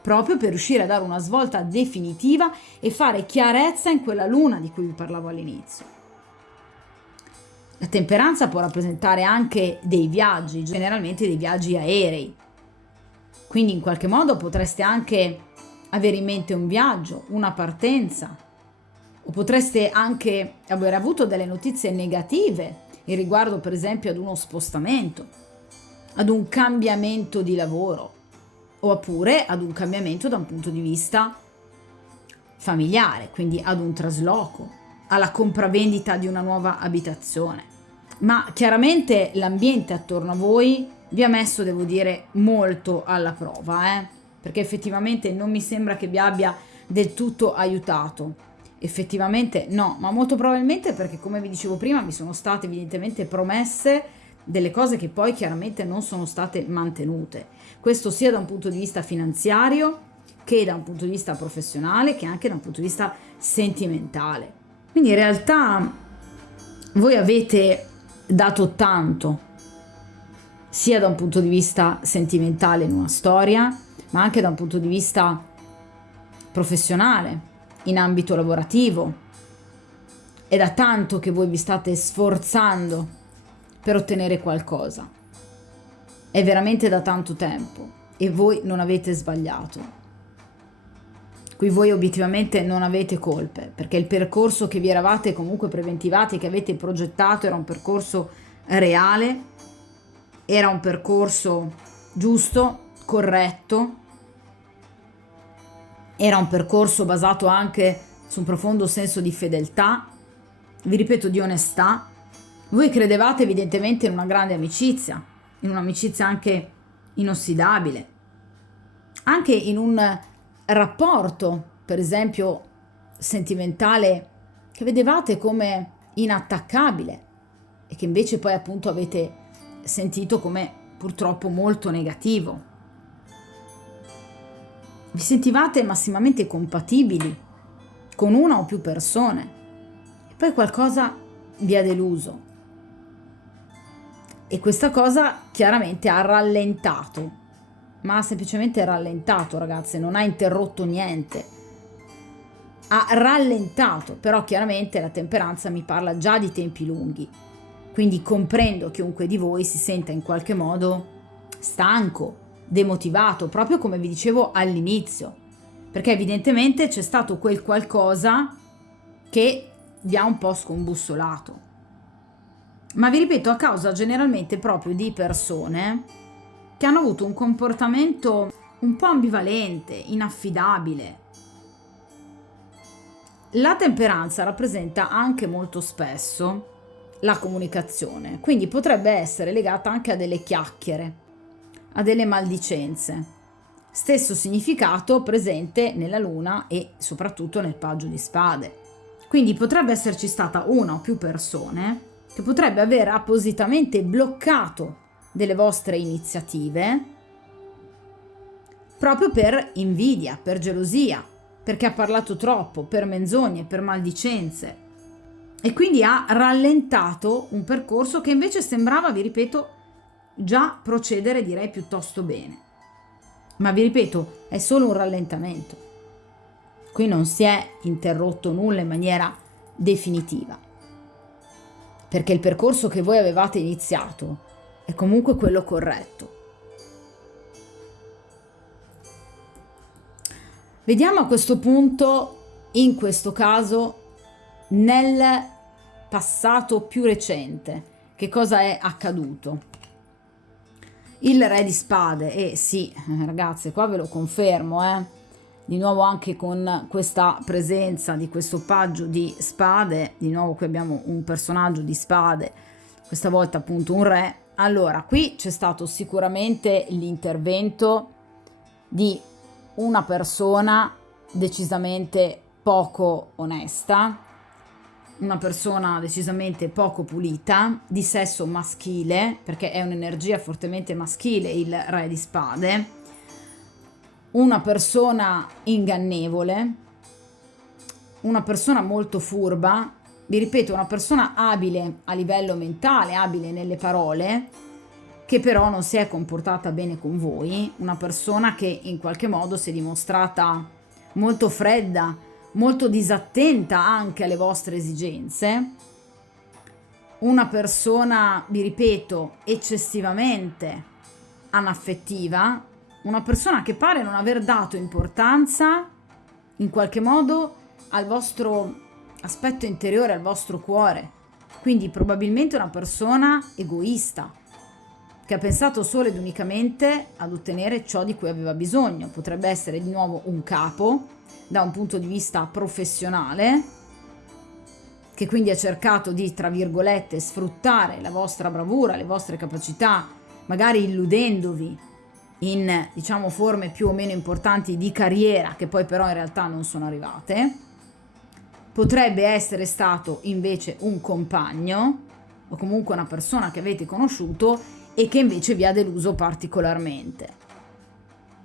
proprio per riuscire a dare una svolta definitiva e fare chiarezza in quella luna di cui vi parlavo all'inizio. La temperanza può rappresentare anche dei viaggi, generalmente dei viaggi aerei. Quindi in qualche modo potreste anche avere in mente un viaggio, una partenza, o potreste anche aver avuto delle notizie negative in riguardo per esempio ad uno spostamento, ad un cambiamento di lavoro, oppure ad un cambiamento da un punto di vista familiare, quindi ad un trasloco, alla compravendita di una nuova abitazione. Ma chiaramente l'ambiente attorno a voi vi ha messo, devo dire, molto alla prova, perché effettivamente non mi sembra che vi abbia del tutto aiutato. Effettivamente no, ma molto probabilmente perché, come vi dicevo prima, mi sono state evidentemente promesse delle cose che poi chiaramente non sono state mantenute. Questo sia da un punto di vista finanziario, che da un punto di vista professionale, che anche da un punto di vista sentimentale. Quindi in realtà voi avete dato tanto, sia da un punto di vista sentimentale in una storia, ma anche da un punto di vista professionale, in ambito lavorativo. È da tanto che voi vi state sforzando per ottenere qualcosa. È veramente da tanto tempo e voi non avete sbagliato. Qui voi obiettivamente non avete colpe, perché il percorso che vi eravate comunque preventivati, che avete progettato, era un percorso reale, era un percorso giusto, corretto, era un percorso basato anche su un profondo senso di fedeltà, vi ripeto, di onestà. Voi credevate evidentemente in una grande amicizia, in un'amicizia anche inossidabile, anche in un rapporto, per esempio, sentimentale, che vedevate come inattaccabile e che invece poi appunto avete sentito come purtroppo molto negativo. Vi sentivate massimamente compatibili con una o più persone e poi qualcosa vi ha deluso. E questa cosa chiaramente ha rallentato, ma ha semplicemente rallentato, ragazze, non ha interrotto niente. Ha rallentato, però chiaramente la temperanza mi parla già di tempi lunghi. Quindi comprendo chiunque di voi si senta in qualche modo stanco, demotivato, proprio come vi dicevo all'inizio, perché evidentemente c'è stato quel qualcosa che vi ha un po' scombussolato. Ma vi ripeto, a causa generalmente proprio di persone che hanno avuto un comportamento un po' ambivalente, inaffidabile. La temperanza rappresenta anche molto spesso la comunicazione, quindi potrebbe essere legata anche a delle chiacchiere, a delle maldicenze. Stesso significato presente nella luna e soprattutto nel paggio di spade. Quindi potrebbe esserci stata una o più persone che potrebbe aver appositamente bloccato delle vostre iniziative proprio per invidia, per gelosia, perché ha parlato troppo, per menzogne, per maldicenze. E quindi ha rallentato un percorso che invece sembrava, vi ripeto, già procedere direi piuttosto bene. Ma vi ripeto, è solo un rallentamento. Qui non si è interrotto nulla in maniera definitiva, perché il percorso che voi avevate iniziato è comunque quello corretto. Vediamo a questo punto, in questo caso, nel passato più recente, che cosa è accaduto. Il re di spade, sì, ragazze, qua ve lo confermo, di nuovo anche con questa presenza di questo paggio di spade, di nuovo qui abbiamo un personaggio di spade, questa volta appunto un re. Allora, qui c'è stato sicuramente l'intervento di una persona decisamente poco onesta, una persona decisamente poco pulita, di sesso maschile, perché è un'energia fortemente maschile il re di spade, una persona ingannevole, una persona molto furba, vi ripeto, una persona abile a livello mentale, abile nelle parole, che però non si è comportata bene con voi, una persona che in qualche modo si è dimostrata molto fredda, molto disattenta anche alle vostre esigenze, una persona, vi ripeto, eccessivamente anaffettiva, una persona che pare non aver dato importanza in qualche modo al vostro aspetto interiore, al vostro cuore, quindi probabilmente una persona egoista, che ha pensato solo ed unicamente ad ottenere ciò di cui aveva bisogno. Potrebbe essere di nuovo un capo da un punto di vista professionale, che quindi ha cercato di, tra virgolette, sfruttare la vostra bravura, le vostre capacità, magari illudendovi in, diciamo, forme più o meno importanti di carriera, che poi però in realtà non sono arrivate. Potrebbe essere stato invece un compagno o comunque una persona che avete conosciuto e che invece vi ha deluso particolarmente.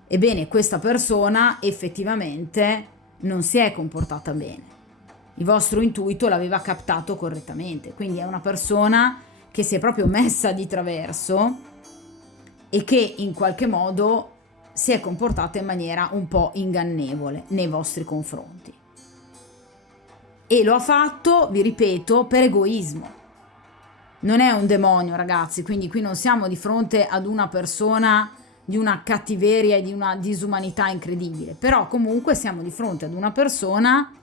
Ebbene, questa persona effettivamente non si è comportata bene. Il vostro intuito l'aveva captato correttamente, quindi è una persona che si è proprio messa di traverso e che in qualche modo si è comportata in maniera un po' ingannevole nei vostri confronti. E lo ha fatto, vi ripeto, per egoismo. Non è un demonio, ragazzi, quindi qui non siamo di fronte ad una persona di una cattiveria e di una disumanità incredibile, però comunque siamo di fronte ad una persona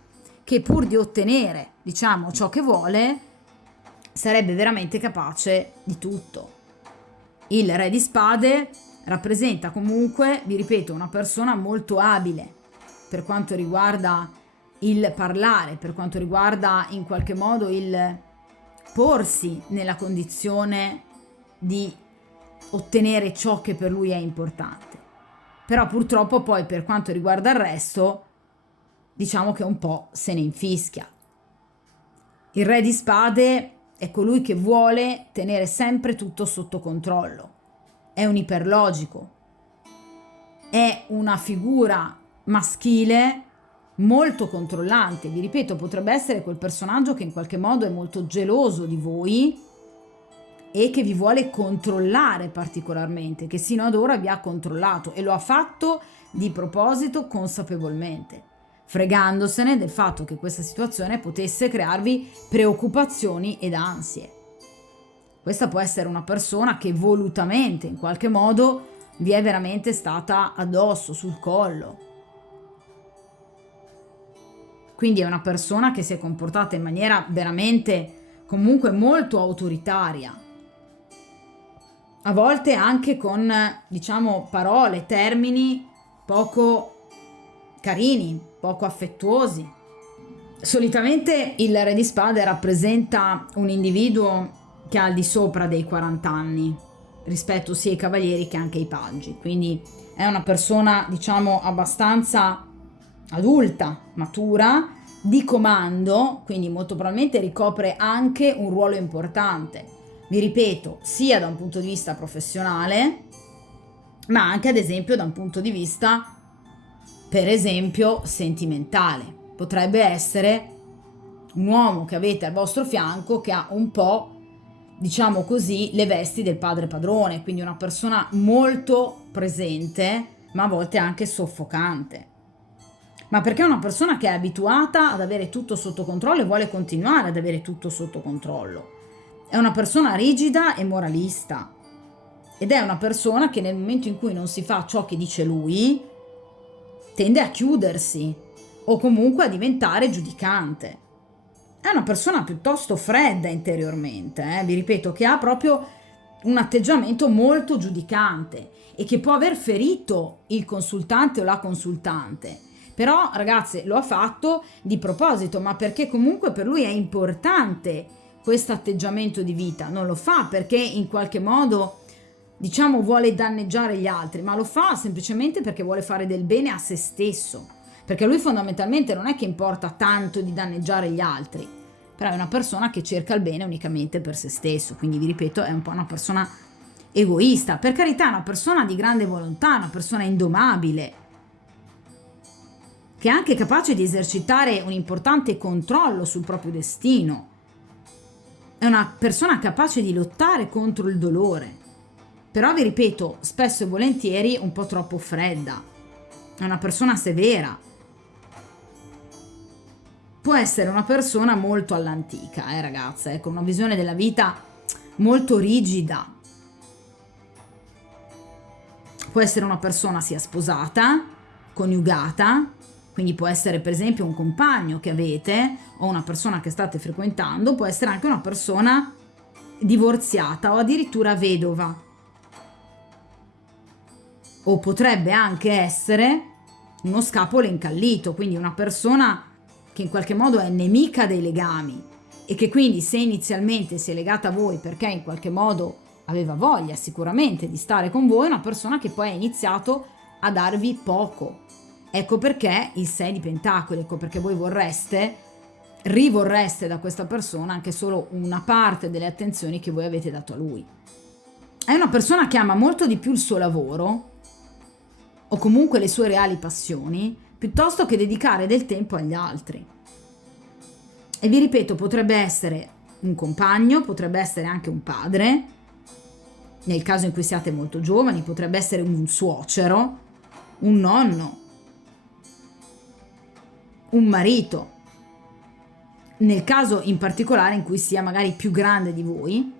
che pur di ottenere, diciamo, ciò che vuole, sarebbe veramente capace di tutto. Il re di spade rappresenta comunque, vi ripeto, una persona molto abile per quanto riguarda il parlare, per quanto riguarda in qualche modo il porsi nella condizione di ottenere ciò che per lui è importante. Però purtroppo poi per quanto riguarda il resto, diciamo che un po' se ne infischia. Il re di spade è colui che vuole tenere sempre tutto sotto controllo. È un iperlogico. È una figura maschile molto controllante. Vi ripeto, potrebbe essere quel personaggio che in qualche modo è molto geloso di voi e che vi vuole controllare particolarmente, che sino ad ora vi ha controllato e lo ha fatto di proposito consapevolmente, fregandosene del fatto che questa situazione potesse crearvi preoccupazioni ed ansie. Questa può essere una persona che volutamente, in qualche modo, vi è veramente stata addosso, sul collo. Quindi è una persona che si è comportata in maniera veramente, comunque molto autoritaria. A volte anche con, diciamo, parole, termini poco carini, poco affettuosi. Solitamente il Re di Spade rappresenta un individuo che ha al di sopra dei 40 anni rispetto sia ai cavalieri che anche ai paggi, quindi è una persona, diciamo, abbastanza adulta, matura, di comando, quindi molto probabilmente ricopre anche un ruolo importante, vi ripeto, sia da un punto di vista professionale, ma anche ad esempio da un punto di vista, per esempio, sentimentale. Potrebbe essere un uomo che avete al vostro fianco che ha un po', diciamo così, le vesti del padre padrone, quindi una persona molto presente, ma a volte anche soffocante. Ma perché è una persona che è abituata ad avere tutto sotto controllo e vuole continuare ad avere tutto sotto controllo. È una persona rigida e moralista. Ed è una persona che nel momento in cui non si fa ciò che dice lui, tende a chiudersi o comunque a diventare giudicante. È una persona piuttosto fredda interiormente, vi ripeto, che ha proprio un atteggiamento molto giudicante e che può aver ferito il consultante o la consultante. Però, ragazze, lo ha fatto di proposito, ma perché comunque per lui è importante questo atteggiamento di vita. Non lo fa perché in qualche modo, diciamo, vuole danneggiare gli altri, ma lo fa semplicemente perché vuole fare del bene a se stesso. Perché a lui fondamentalmente non è che importa tanto di danneggiare gli altri, però è una persona che cerca il bene unicamente per se stesso, quindi vi ripeto, è un po' una persona egoista. Per carità, è una persona di grande volontà, una persona indomabile, che è anche capace di esercitare un importante controllo sul proprio destino. È una persona capace di lottare contro il dolore, però vi ripeto, spesso e volentieri un po' troppo fredda. È una persona severa. Può essere una persona molto all'antica, ragazze, con una visione della vita molto rigida. Può essere una persona sia sposata, coniugata, quindi può essere per esempio un compagno che avete o una persona che state frequentando, può essere anche una persona divorziata o addirittura vedova. O potrebbe anche essere uno scapolo incallito, quindi una persona che in qualche modo è nemica dei legami e che quindi se inizialmente si è legata a voi perché in qualche modo aveva voglia sicuramente di stare con voi, è una persona che poi ha iniziato a darvi poco. Ecco perché il 6 di pentacoli, ecco perché voi rivorreste da questa persona anche solo una parte delle attenzioni che voi avete dato a lui. È una persona che ama molto di più il suo lavoro o comunque le sue reali passioni piuttosto che dedicare del tempo agli altri. E vi ripeto, potrebbe essere un compagno, potrebbe essere anche un padre, nel caso in cui siate molto giovani, potrebbe essere un suocero, un nonno, un marito, nel caso in particolare in cui sia magari più grande di voi,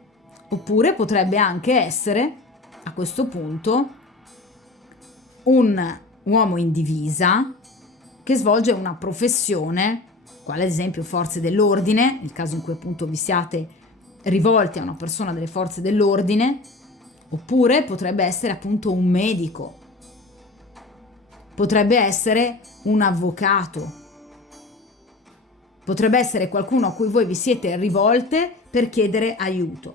oppure potrebbe anche essere, a questo punto, un uomo in divisa che svolge una professione, quale ad esempio forze dell'ordine, nel caso in cui appunto vi siate rivolti a una persona delle forze dell'ordine, oppure potrebbe essere appunto un medico, potrebbe essere un avvocato, potrebbe essere qualcuno a cui voi vi siete rivolte per chiedere aiuto,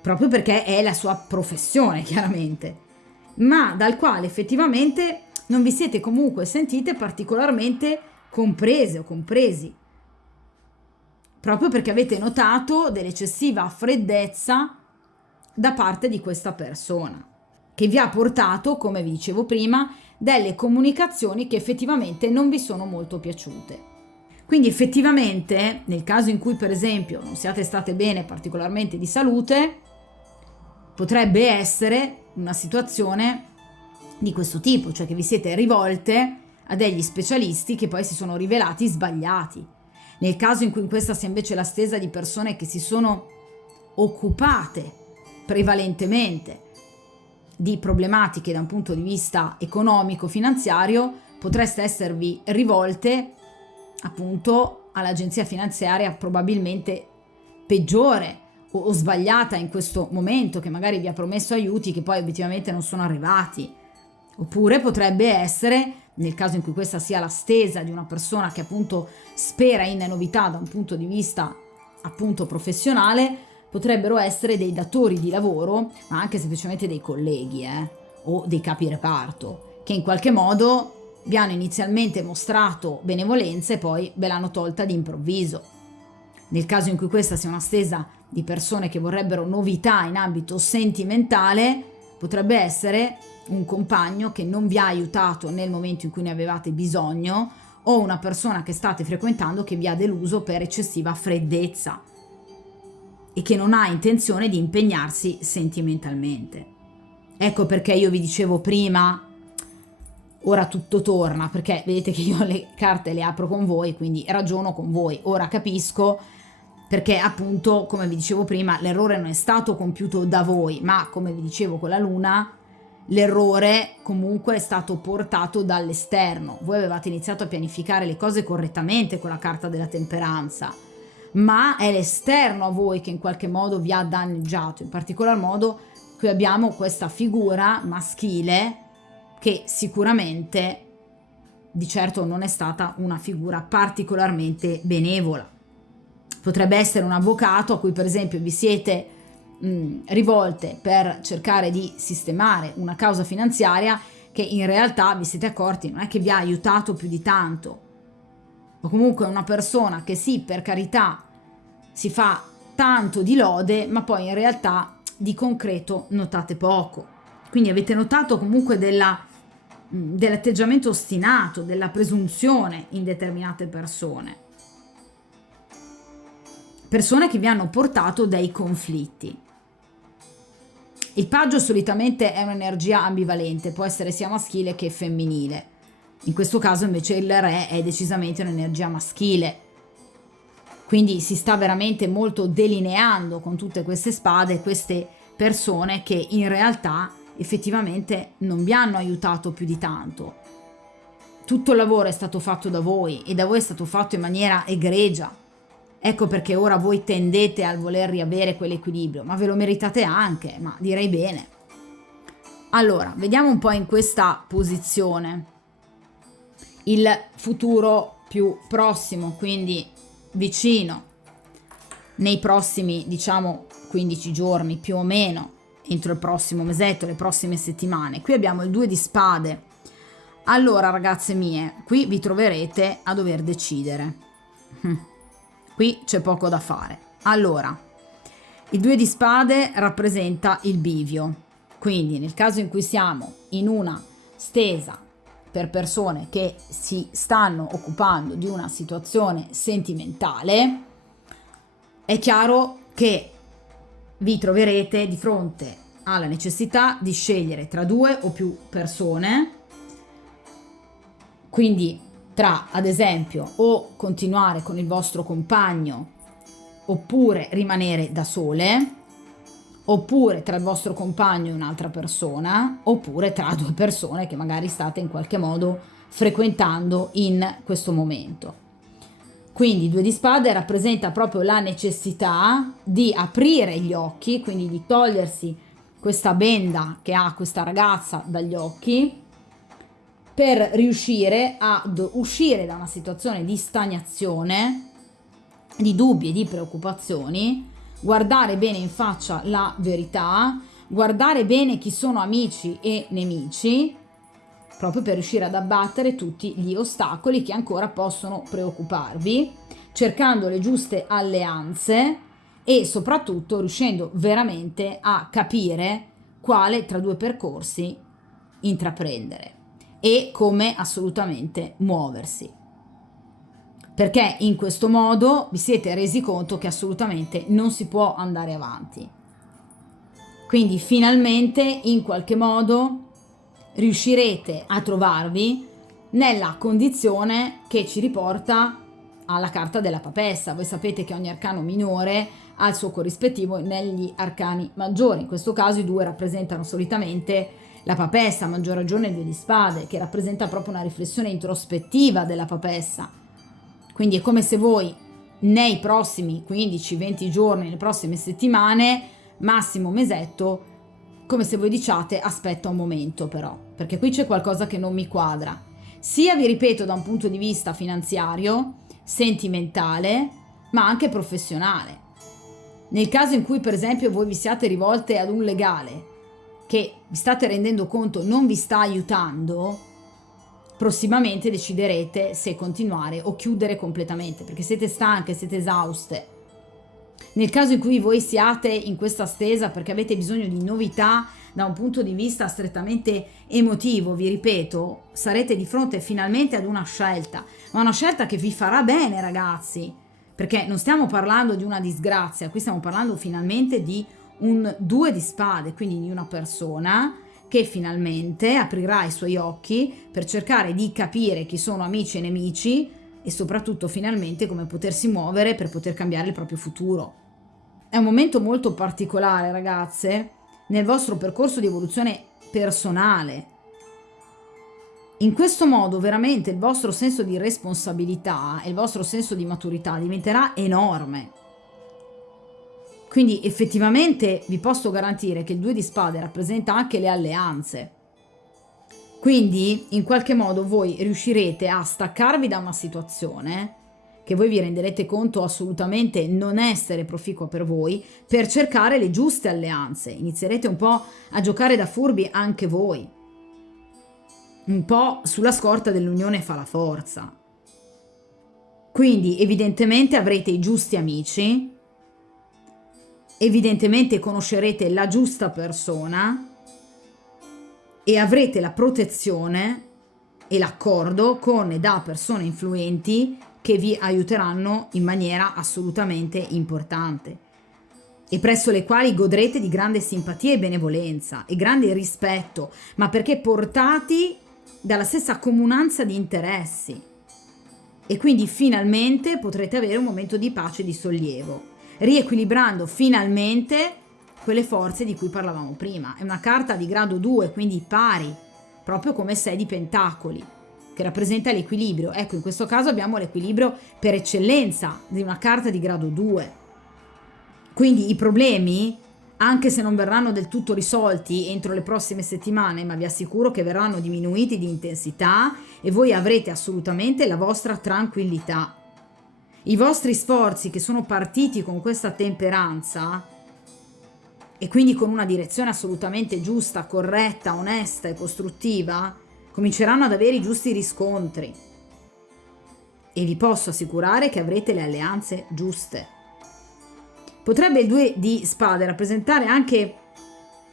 proprio perché è la sua professione, chiaramente, ma dal quale effettivamente non vi siete comunque sentite particolarmente comprese o compresi, proprio perché avete notato dell'eccessiva freddezza da parte di questa persona, che vi ha portato, come vi dicevo prima, delle comunicazioni che effettivamente non vi sono molto piaciute. Quindi effettivamente nel caso in cui per esempio non siate state bene particolarmente di salute, potrebbe essere una situazione di questo tipo, cioè che vi siete rivolte a degli specialisti che poi si sono rivelati sbagliati. Nel caso in cui questa sia invece la stesa di persone che si sono occupate prevalentemente di problematiche da un punto di vista economico-finanziario, potreste esservi rivolte appunto all'agenzia finanziaria probabilmente peggiore o sbagliata in questo momento, che magari vi ha promesso aiuti che poi obiettivamente non sono arrivati. Oppure potrebbe essere, nel caso in cui questa sia la stesa di una persona che appunto spera in novità da un punto di vista appunto professionale, potrebbero essere dei datori di lavoro, ma anche semplicemente dei colleghi o dei capi reparto, che in qualche modo vi hanno inizialmente mostrato benevolenza e poi ve l'hanno tolta d'improvviso. Nel caso in cui questa sia una stesa di persone che vorrebbero novità in ambito sentimentale, potrebbe essere un compagno che non vi ha aiutato nel momento in cui ne avevate bisogno, o una persona che state frequentando che vi ha deluso per eccessiva freddezza e che non ha intenzione di impegnarsi sentimentalmente. Ecco perché io vi dicevo prima, ora tutto torna, perché vedete che io le carte le apro con voi, quindi ragiono con voi. Ora capisco perché appunto, come vi dicevo prima, l'errore non è stato compiuto da voi, ma come vi dicevo con la luna, l'errore comunque è stato portato dall'esterno. Voi avevate iniziato a pianificare le cose correttamente con la carta della temperanza, ma è l'esterno a voi che in qualche modo vi ha danneggiato. In particolar modo qui abbiamo questa figura maschile che sicuramente di certo non è stata una figura particolarmente benevola. Potrebbe essere un avvocato a cui per esempio vi siete rivolte per cercare di sistemare una causa finanziaria che in realtà vi siete accorti non è che vi ha aiutato più di tanto, o comunque una persona che sì, per carità, si fa tanto di lode, ma poi in realtà di concreto notate poco. Quindi avete notato comunque dell'atteggiamento ostinato, della presunzione in determinate persone che vi hanno portato dei conflitti. Il paggio solitamente è un'energia ambivalente, può essere sia maschile che femminile. In questo caso invece il re è decisamente un'energia maschile. Quindi si sta veramente molto delineando con tutte queste spade queste persone che in realtà effettivamente non vi hanno aiutato più di tanto. Tutto il lavoro è stato fatto da voi e da voi è stato fatto in maniera egregia. Ecco perché ora voi tendete a voler riavere quell'equilibrio, ma ve lo meritate anche, ma direi bene. Allora, vediamo un po' in questa posizione il futuro più prossimo, quindi vicino, nei prossimi, diciamo, 15 giorni più o meno, entro il prossimo mesetto, le prossime settimane. Qui abbiamo il 2 di spade. Allora, ragazze mie, qui vi troverete a dover decidere. Qui c'è poco da fare. Allora, il 2 di spade rappresenta il bivio, quindi nel caso in cui siamo in una stesa per persone che si stanno occupando di una situazione sentimentale, è chiaro che vi troverete di fronte alla necessità di scegliere tra due o più persone, quindi tra, ad esempio, o continuare con il vostro compagno oppure rimanere da sole, oppure tra il vostro compagno e un'altra persona, oppure tra due persone che magari state in qualche modo frequentando in questo momento. Quindi il 2 di spade rappresenta proprio la necessità di aprire gli occhi, quindi di togliersi questa benda che ha questa ragazza dagli occhi, per riuscire ad uscire da una situazione di stagnazione, di dubbi e di preoccupazioni, guardare bene in faccia la verità, guardare bene chi sono amici e nemici, proprio per riuscire ad abbattere tutti gli ostacoli che ancora possono preoccuparvi, cercando le giuste alleanze e soprattutto riuscendo veramente a capire quale tra due percorsi intraprendere e come assolutamente muoversi. perché in questo modo vi siete resi conto che assolutamente non si può andare avanti. Quindi finalmente in qualche modo riuscirete a trovarvi nella condizione che ci riporta alla carta della papessa. Voi sapete che ogni arcano minore ha il suo corrispettivo negli arcani maggiori. In questo caso i due rappresentano solitamente la papessa, a maggior ragione il 2 di spade, che rappresenta proprio una riflessione introspettiva della papessa. Quindi è come se voi nei prossimi 15-20 giorni, nelle prossime settimane, massimo mesetto, come se voi diciate aspetta un momento però, perché qui c'è qualcosa che non mi quadra. Sia, vi ripeto, da un punto di vista finanziario, sentimentale, ma anche professionale. Nel caso in cui per esempio voi vi siate rivolte ad un legale che vi state rendendo conto non vi sta aiutando, prossimamente deciderete se continuare o chiudere completamente, perché siete stanche, siete esauste. Nel caso in cui voi siate in questa stesa perché avete bisogno di novità da un punto di vista strettamente emotivo, vi ripeto, sarete di fronte finalmente ad una scelta, ma una scelta che vi farà bene, ragazzi, perché non stiamo parlando di una disgrazia, qui stiamo parlando finalmente di un 2 di spade, quindi di una persona che finalmente aprirà i suoi occhi per cercare di capire chi sono amici e nemici e soprattutto finalmente come potersi muovere per poter cambiare il proprio futuro. È un momento molto particolare, ragazze, nel vostro percorso di evoluzione personale. In questo modo veramente il vostro senso di responsabilità e il vostro senso di maturità diventerà enorme. Quindi effettivamente vi posso garantire che il 2 di spade rappresenta anche le alleanze. Quindi in qualche modo voi riuscirete a staccarvi da una situazione che voi vi renderete conto assolutamente non essere proficua per voi, per cercare le giuste alleanze. Inizierete un po' a giocare da furbi anche voi, un po' sulla scorta dell'unione fa la forza. Quindi evidentemente avrete i giusti amici, evidentemente conoscerete la giusta persona e avrete la protezione e l'accordo con e da persone influenti che vi aiuteranno in maniera assolutamente importante e presso le quali godrete di grande simpatia e benevolenza e grande rispetto, ma perché portati dalla stessa comunanza di interessi, e quindi finalmente potrete avere un momento di pace e di sollievo, riequilibrando finalmente quelle forze di cui parlavamo prima. È una carta di grado 2, quindi pari, proprio come 6 di pentacoli, che rappresenta l'equilibrio. Ecco, in questo caso abbiamo l'equilibrio per eccellenza di una carta di grado 2. Quindi i problemi, anche se non verranno del tutto risolti entro le prossime settimane, ma vi assicuro che verranno diminuiti di intensità e voi avrete assolutamente la vostra tranquillità. I vostri sforzi che sono partiti con questa temperanza e quindi con una direzione assolutamente giusta, corretta, onesta e costruttiva, cominceranno ad avere i giusti riscontri e vi posso assicurare che avrete le alleanze giuste. Potrebbe il 2 di spade rappresentare anche,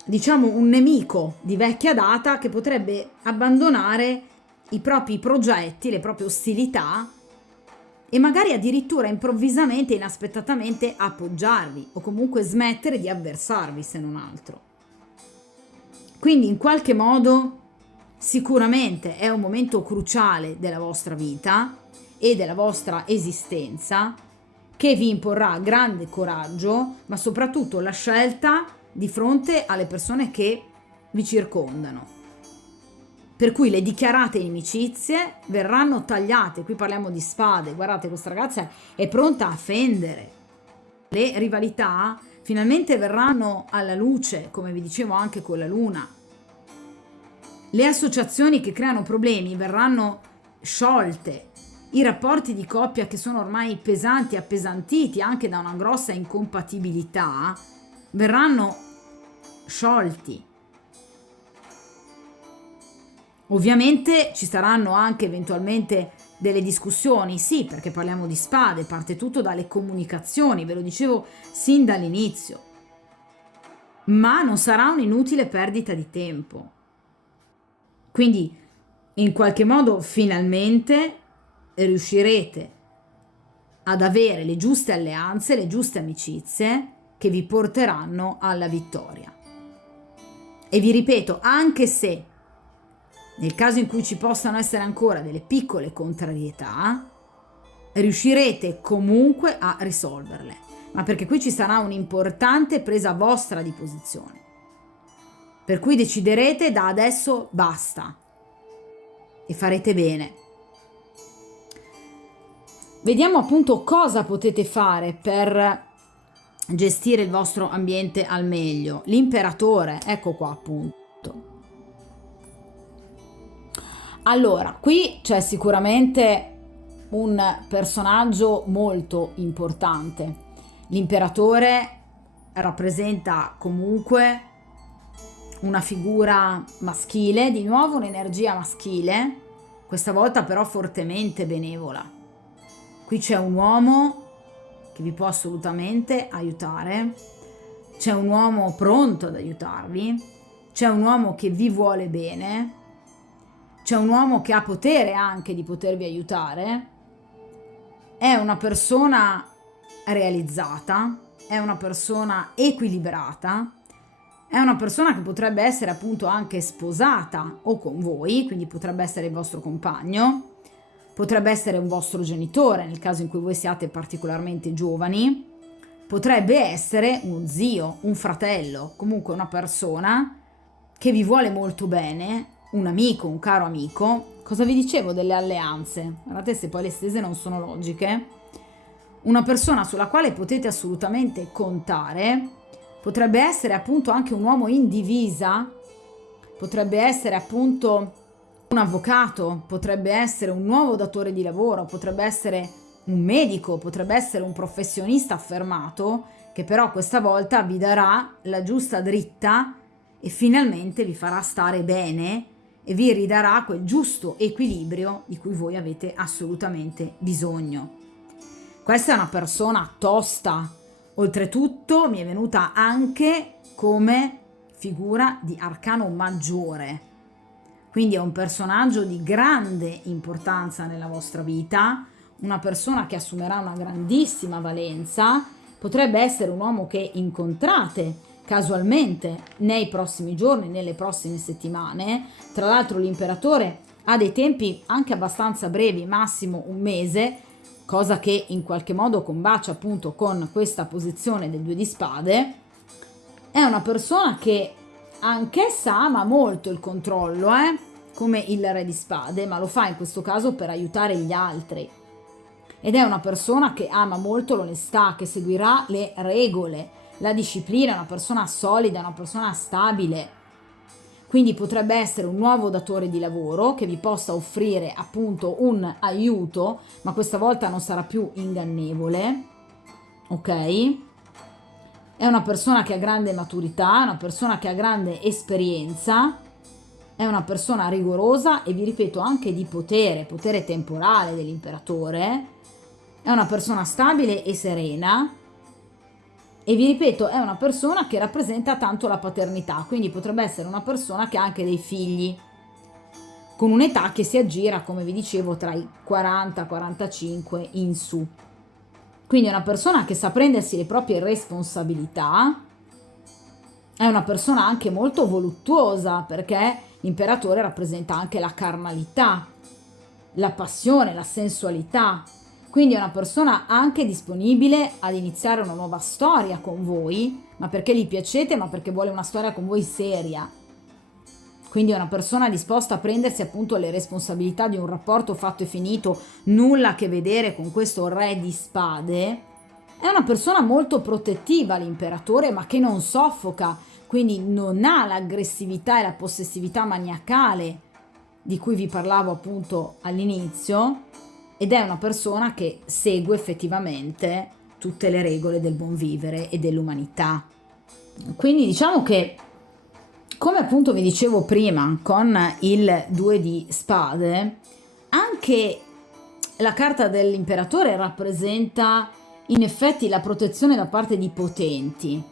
diciamo, un nemico di vecchia data che potrebbe abbandonare i propri progetti, le proprie ostilità e magari addirittura improvvisamente, inaspettatamente appoggiarvi o comunque smettere di avversarvi, se non altro. Quindi in qualche modo sicuramente è un momento cruciale della vostra vita e della vostra esistenza che vi imporrà grande coraggio, ma soprattutto la scelta di fronte alle persone che vi circondano. Per cui le dichiarate inimicizie verranno tagliate. Qui parliamo di spade. Guardate, questa ragazza è pronta a fendere. Le rivalità finalmente verranno alla luce, come vi dicevo anche con la luna. Le associazioni che creano problemi verranno sciolte. I rapporti di coppia che sono ormai pesanti, appesantiti anche da una grossa incompatibilità, verranno sciolti. Ovviamente ci saranno anche eventualmente delle discussioni, sì, perché parliamo di spade, parte tutto dalle comunicazioni, ve lo dicevo sin dall'inizio, ma non sarà un'inutile perdita di tempo. Quindi in qualche modo finalmente riuscirete ad avere le giuste alleanze, le giuste amicizie che vi porteranno alla vittoria. E vi ripeto, anche se nel caso in cui ci possano essere ancora delle piccole contrarietà, riuscirete comunque a risolverle, ma perché qui ci sarà un'importante presa vostra di posizione. Per cui deciderete da adesso basta e farete bene. Vediamo appunto cosa potete fare per gestire il vostro ambiente al meglio. L'imperatore, ecco qua appunto. Allora, qui c'è sicuramente un personaggio molto importante. L'imperatore rappresenta comunque una figura maschile, di nuovo un'energia maschile, questa volta però fortemente benevola. Qui c'è un uomo che vi può assolutamente aiutare, c'è un uomo pronto ad aiutarvi, c'è un uomo che vi vuole bene, c'è un uomo che ha potere anche di potervi aiutare, è una persona realizzata, è una persona equilibrata, è una persona che potrebbe essere appunto anche sposata o con voi, quindi potrebbe essere il vostro compagno, potrebbe essere un vostro genitore nel caso in cui voi siate particolarmente giovani, potrebbe essere uno zio, un fratello, comunque una persona che vi vuole molto bene, un amico, un caro amico. Cosa vi dicevo delle alleanze? Guardate se poi le stese non sono logiche. Una persona sulla quale potete assolutamente contare, potrebbe essere appunto anche un uomo in divisa, potrebbe essere appunto un avvocato, potrebbe essere un nuovo datore di lavoro, potrebbe essere un medico, potrebbe essere un professionista affermato che però questa volta vi darà la giusta dritta e finalmente vi farà stare bene e vi ridarà quel giusto equilibrio di cui voi avete assolutamente bisogno. Questa è una persona tosta, oltretutto mi è venuta anche come figura di arcano maggiore, quindi è un personaggio di grande importanza nella vostra vita, una persona che assumerà una grandissima valenza, potrebbe essere un uomo che incontrate casualmente nei prossimi giorni, nelle prossime settimane. Tra l'altro l'imperatore ha dei tempi anche abbastanza brevi, massimo un mese, cosa che in qualche modo combacia appunto con questa posizione del 2 di spade. È una persona che anch'essa ama molto il controllo, come il re di spade, ma lo fa in questo caso per aiutare gli altri. Ed è una persona che ama molto l'onestà, che seguirà le regole, la disciplina, una persona solida, una persona stabile. Quindi potrebbe essere un nuovo datore di lavoro che vi possa offrire appunto un aiuto, ma questa volta non sarà più ingannevole, ok? È una persona che ha grande maturità, una persona che ha grande esperienza, è una persona rigorosa e vi ripeto anche di potere temporale dell'imperatore, è una persona stabile e serena e vi ripeto è una persona che rappresenta tanto la paternità, quindi potrebbe essere una persona che ha anche dei figli con un'età che si aggira, come vi dicevo, tra i 40-45 in su. Quindi è una persona che sa prendersi le proprie responsabilità, è una persona anche molto voluttuosa perché l'imperatore rappresenta anche la carnalità, la passione, la sensualità. Quindi è una persona anche disponibile ad iniziare una nuova storia con voi, ma perché gli piacete, ma perché vuole una storia con voi seria. Quindi è una persona disposta a prendersi appunto le responsabilità di un rapporto fatto e finito, nulla a che vedere con questo re di spade. È una persona molto protettiva l'imperatore, ma che non soffoca, quindi non ha l'aggressività e la possessività maniacale di cui vi parlavo appunto all'inizio, ed è una persona che segue effettivamente tutte le regole del buon vivere e dell'umanità. Quindi diciamo che, come appunto vi dicevo prima con il 2 di spade, anche la carta dell'imperatore rappresenta in effetti la protezione da parte di potenti.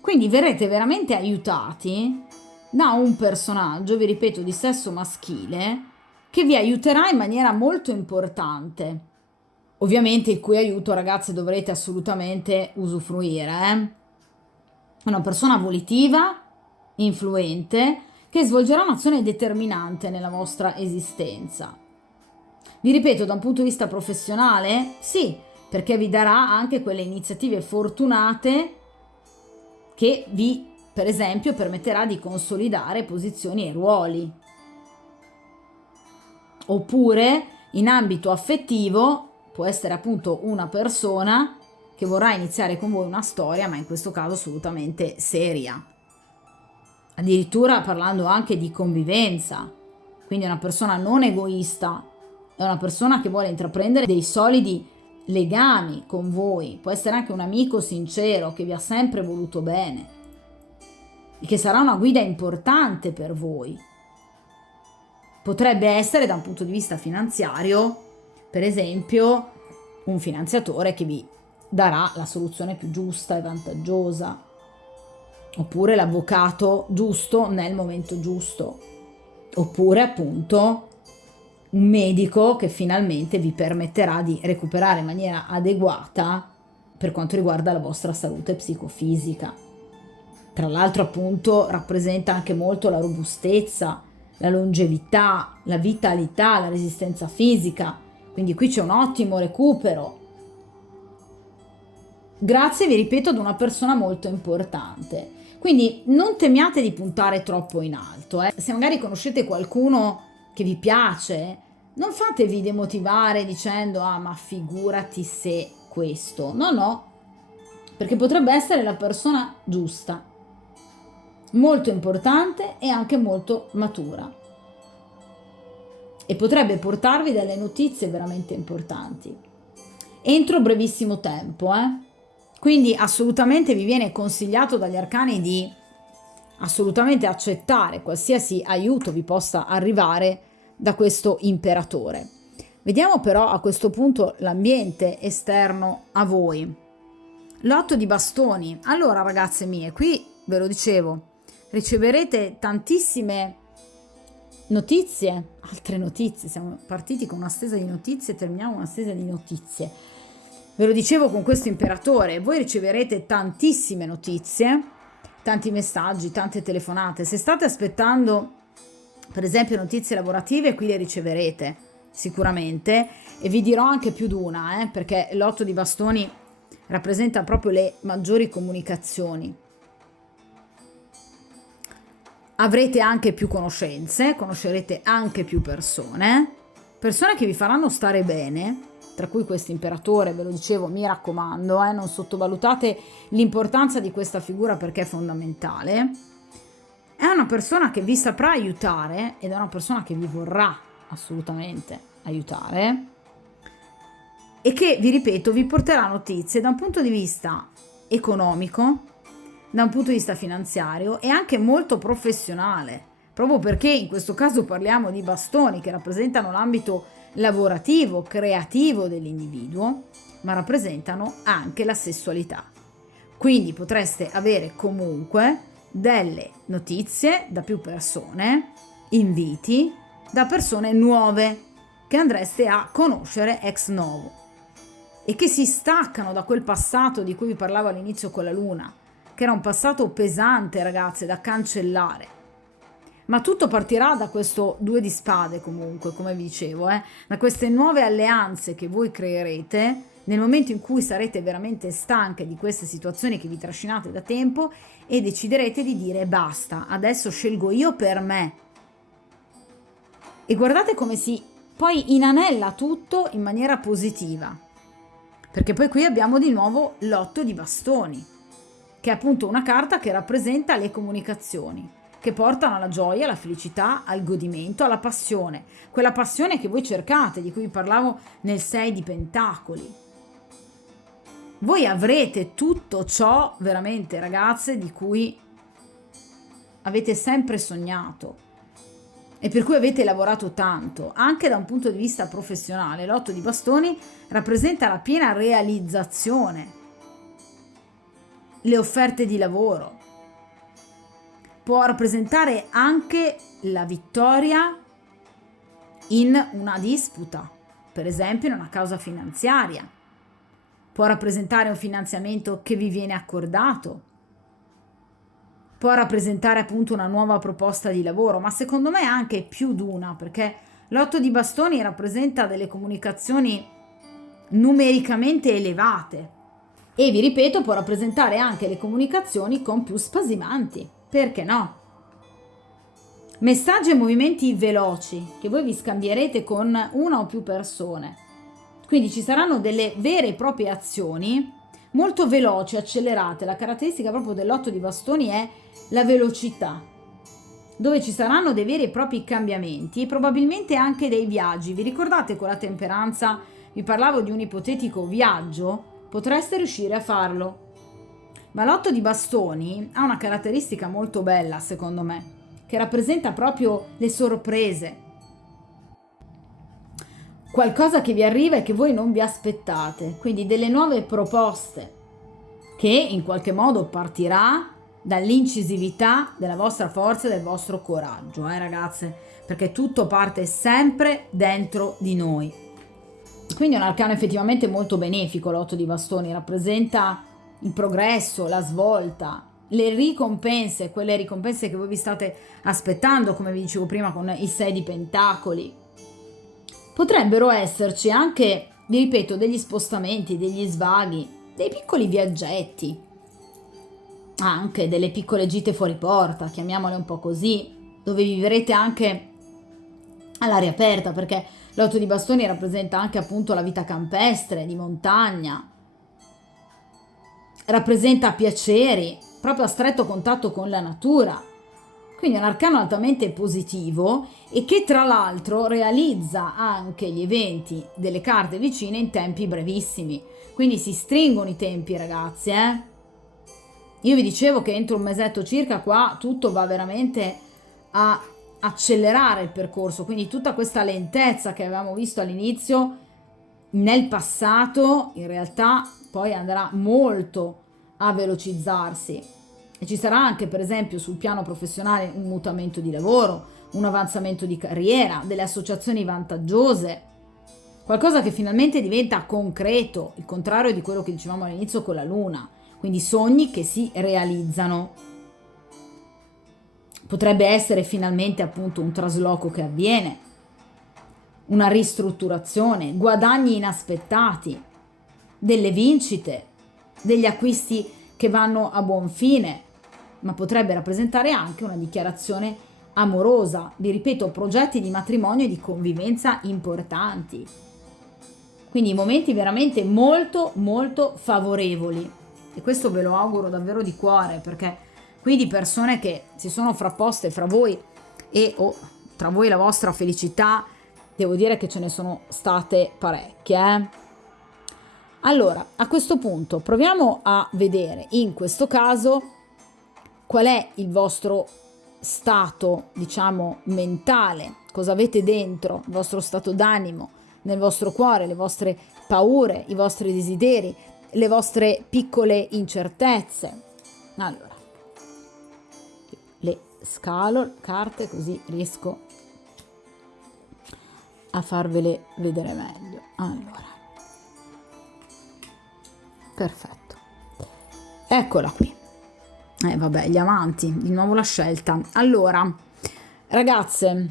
Quindi verrete veramente aiutati da un personaggio, vi ripeto, di sesso maschile, che vi aiuterà in maniera molto importante. ovviamente il cui aiuto, ragazze, dovrete assolutamente usufruire. È una persona volitiva, influente, che svolgerà un'azione determinante nella vostra esistenza. Vi ripeto, da un punto di vista professionale, sì, perché vi darà anche quelle iniziative fortunate che vi, per esempio, permetterà di consolidare posizioni e ruoli. Oppure, in ambito affettivo, può essere appunto una persona che vorrà iniziare con voi una storia, ma in questo caso assolutamente seria. Addirittura parlando anche di convivenza. Quindi è una persona non egoista, è una persona che vuole intraprendere dei solidi legami con voi. Può essere anche un amico sincero che vi ha sempre voluto bene e che sarà una guida importante per voi. Potrebbe essere da un punto di vista finanziario, per esempio, un finanziatore che vi darà la soluzione più giusta e vantaggiosa, oppure l'avvocato giusto nel momento giusto, oppure appunto un medico che finalmente vi permetterà di recuperare in maniera adeguata per quanto riguarda la vostra salute psicofisica. Tra l'altro appunto rappresenta anche molto la robustezza, la longevità, la vitalità, la resistenza fisica, quindi qui c'è un ottimo recupero. Grazie, vi ripeto, ad una persona molto importante. Quindi non temiate di puntare troppo in alto. Se magari conoscete qualcuno che vi piace, non fatevi demotivare dicendo ah ma figurati se questo. No, perché potrebbe essere la persona giusta, molto importante e anche molto matura. E potrebbe portarvi delle notizie veramente importanti. Entro brevissimo tempo, Quindi assolutamente vi viene consigliato dagli arcani di assolutamente accettare qualsiasi aiuto vi possa arrivare da questo imperatore. Vediamo però a questo punto l'ambiente esterno a voi. L'8 di bastoni. Allora ragazze mie, qui ve lo dicevo, riceverete tantissime notizie, altre notizie, siamo partiti con una stesa di notizie, terminiamo una stesa di notizie. Ve lo dicevo con questo imperatore, voi riceverete tantissime notizie, tanti messaggi, tante telefonate. Se state aspettando, per esempio, notizie lavorative, qui le riceverete sicuramente e vi dirò anche più di una, perché l'8 di bastoni rappresenta proprio le maggiori comunicazioni. Avrete anche più conoscenze, conoscerete anche più persone che vi faranno stare bene, tra cui questo imperatore, ve lo dicevo, mi raccomando, non sottovalutate l'importanza di questa figura perché è fondamentale. È una persona che vi saprà aiutare ed è una persona che vi vorrà assolutamente aiutare e che, vi ripeto, vi porterà notizie da un punto di vista economico, da un punto di vista finanziario e anche molto professionale, proprio perché in questo caso parliamo di bastoni che rappresentano l'ambito lavorativo, creativo dell'individuo, ma rappresentano anche la sessualità. Quindi potreste avere comunque delle notizie da più persone, inviti da persone nuove che andreste a conoscere ex novo e che si staccano da quel passato di cui vi parlavo all'inizio con la luna, che era un passato pesante, ragazze, da cancellare. Ma tutto partirà da questo 2 di spade comunque, come vi dicevo, da queste nuove alleanze che voi creerete nel momento in cui sarete veramente stanche di queste situazioni che vi trascinate da tempo e deciderete di dire basta, adesso scelgo io per me. E guardate come si poi inanella tutto in maniera positiva, perché poi qui abbiamo di nuovo l'8 di bastoni, che è appunto una carta che rappresenta le comunicazioni, che portano alla gioia, alla felicità, al godimento, alla passione, quella passione che voi cercate, di cui vi parlavo nel 6 di pentacoli. Voi avrete tutto ciò veramente, ragazze, di cui avete sempre sognato e per cui avete lavorato tanto, anche da un punto di vista professionale. L'8 di bastoni rappresenta la piena realizzazione, le offerte di lavoro. Può rappresentare anche la vittoria in una disputa, per esempio in una causa finanziaria, può rappresentare un finanziamento che vi viene accordato, può rappresentare appunto una nuova proposta di lavoro, ma secondo me anche più di una, perché l'otto di bastoni rappresenta delle comunicazioni numericamente elevate e vi ripeto può rappresentare anche le comunicazioni con più spasimanti, perché no? Messaggi e movimenti veloci che voi vi scambierete con una o più persone, quindi ci saranno delle vere e proprie azioni molto veloci, accelerate. La caratteristica proprio dell'otto di bastoni è la velocità, dove ci saranno dei veri e propri cambiamenti e probabilmente anche dei viaggi. Vi ricordate con la temperanza vi parlavo di un ipotetico viaggio? Potreste riuscire a farlo. Ma l'otto di bastoni ha una caratteristica molto bella, secondo me, che rappresenta proprio le sorprese. Qualcosa che vi arriva e che voi non vi aspettate, quindi delle nuove proposte che in qualche modo partirà dall'incisività della vostra forza e del vostro coraggio, ragazze, perché tutto parte sempre dentro di noi. Quindi è un arcano effettivamente molto benefico, l'otto di bastoni, rappresenta il progresso, la svolta, le ricompense, quelle ricompense che voi vi state aspettando, come vi dicevo prima con i 6 di pentacoli. Potrebbero esserci anche, vi ripeto, degli spostamenti, degli svaghi, dei piccoli viaggetti, anche delle piccole gite fuori porta, chiamiamole un po' così, dove vivrete anche all'aria aperta, perché l'otto di bastoni rappresenta anche appunto la vita campestre, di montagna, rappresenta piaceri, proprio a stretto contatto con la natura. Quindi è un arcano altamente positivo e che tra l'altro realizza anche gli eventi delle carte vicine in tempi brevissimi. Quindi si stringono i tempi, ragazzi, Io vi dicevo che entro un mesetto circa qua tutto va veramente a accelerare il percorso, quindi tutta questa lentezza che avevamo visto all'inizio nel passato in realtà poi andrà molto a velocizzarsi e ci sarà anche per esempio sul piano professionale un mutamento di lavoro, un avanzamento di carriera, delle associazioni vantaggiose, qualcosa che finalmente diventa concreto, il contrario di quello che dicevamo all'inizio con la luna, quindi sogni che si realizzano. Potrebbe essere finalmente appunto un trasloco che avviene, una ristrutturazione, guadagni inaspettati, delle vincite, degli acquisti che vanno a buon fine, ma potrebbe rappresentare anche una dichiarazione amorosa, vi ripeto, progetti di matrimonio e di convivenza importanti. Quindi momenti veramente molto molto favorevoli e questo ve lo auguro davvero di cuore, perché qui di persone che si sono frapposte fra voi e tra voi la vostra felicità, devo dire che ce ne sono state parecchie. Allora, a questo punto proviamo a vedere in questo caso qual è il vostro stato, diciamo, mentale, cosa avete dentro, il vostro stato d'animo, nel vostro cuore, le vostre paure, i vostri desideri, le vostre piccole incertezze. Allora, le scalo carte così riesco a farvele vedere meglio. Allora, perfetto, eccola qui. Vabbè, gli amanti, di nuovo la scelta. Allora, ragazze,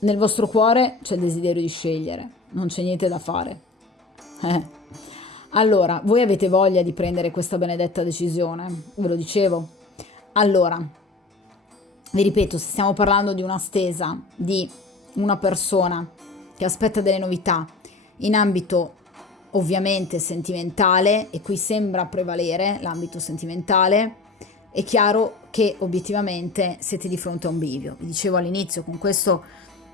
nel vostro cuore c'è il desiderio di scegliere, non c'è niente da fare. Allora, voi avete voglia di prendere questa benedetta decisione, ve lo dicevo. Allora, vi ripeto, se stiamo parlando di una stesa, di una persona che aspetta delle novità in ambito ovviamente sentimentale, e qui sembra prevalere l'ambito sentimentale, è chiaro che obiettivamente siete di fronte a un bivio. Vi dicevo all'inizio, con questo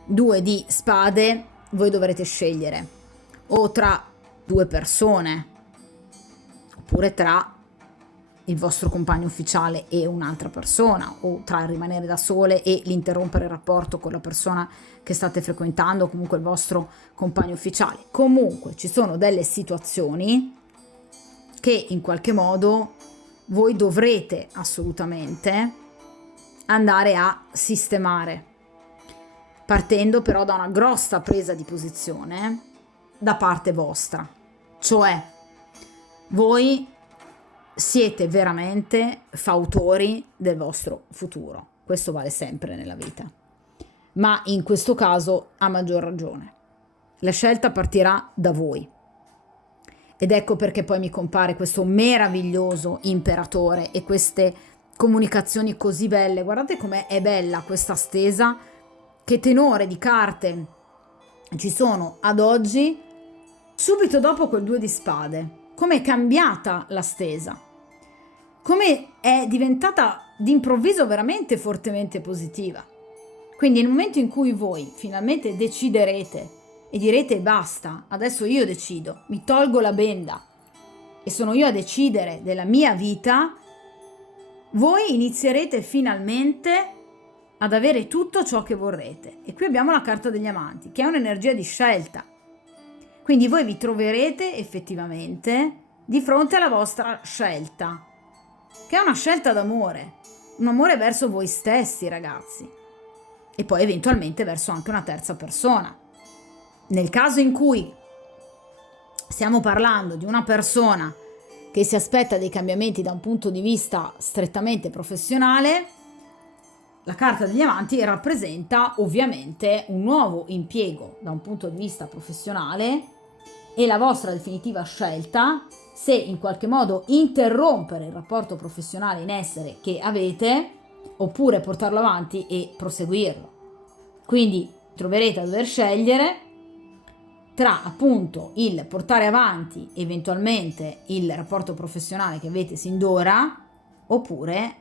2 di spade voi dovrete scegliere o tra 2 persone oppure tra il vostro compagno ufficiale e un'altra persona, o tra il rimanere da sole e l'interrompere il rapporto con la persona che state frequentando, o comunque il vostro compagno ufficiale. Comunque ci sono delle situazioni che in qualche modo voi dovrete assolutamente andare a sistemare, partendo però da una grossa presa di posizione, da parte vostra, cioè voi siete veramente fautori del vostro futuro. Questo vale sempre nella vita, ma in questo caso a maggior ragione. La scelta partirà da voi. Ed ecco perché poi mi compare questo meraviglioso imperatore e queste comunicazioni così belle. Guardate com'è bella questa stesa, che tenore di carte ci sono ad oggi, subito dopo quel 2 di spade. Come è cambiata la stesa, come è diventata d'improvviso veramente fortemente positiva. Quindi nel momento in cui voi finalmente deciderete e direte basta, adesso io decido, mi tolgo la benda e sono io a decidere della mia vita, voi inizierete finalmente ad avere tutto ciò che vorrete. E qui abbiamo la carta degli amanti, che è un'energia di scelta. Quindi voi vi troverete effettivamente di fronte alla vostra scelta, che è una scelta d'amore, un amore verso voi stessi, ragazzi, e poi eventualmente verso anche una terza persona. Nel caso in cui stiamo parlando di una persona che si aspetta dei cambiamenti da un punto di vista strettamente professionale, la carta degli amanti rappresenta ovviamente un nuovo impiego da un punto di vista professionale e la vostra definitiva scelta se in qualche modo interrompere il rapporto professionale in essere che avete oppure portarlo avanti e proseguirlo. Quindi troverete a dover scegliere tra appunto il portare avanti eventualmente il rapporto professionale che avete sin d'ora oppure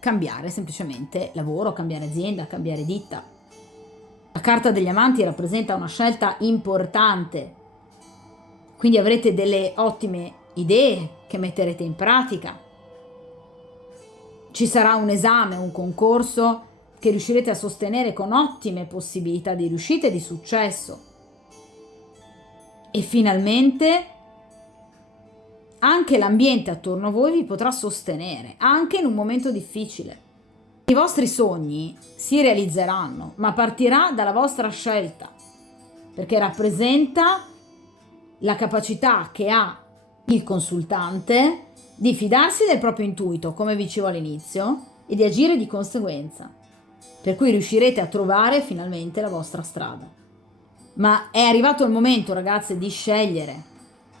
cambiare semplicemente lavoro, cambiare azienda, cambiare ditta. La carta degli amanti rappresenta una scelta importante, quindi avrete delle ottime idee che metterete in pratica. Ci sarà un esame, un concorso che riuscirete a sostenere con ottime possibilità di riuscita e di successo. E finalmente anche l'ambiente attorno a voi vi potrà sostenere, anche in un momento difficile. I vostri sogni si realizzeranno, ma partirà dalla vostra scelta, perché rappresenta la capacità che ha il consultante di fidarsi del proprio intuito, come vi dicevo all'inizio, e di agire di conseguenza, per cui riuscirete a trovare finalmente la vostra strada. Ma è arrivato il momento, ragazze, di scegliere.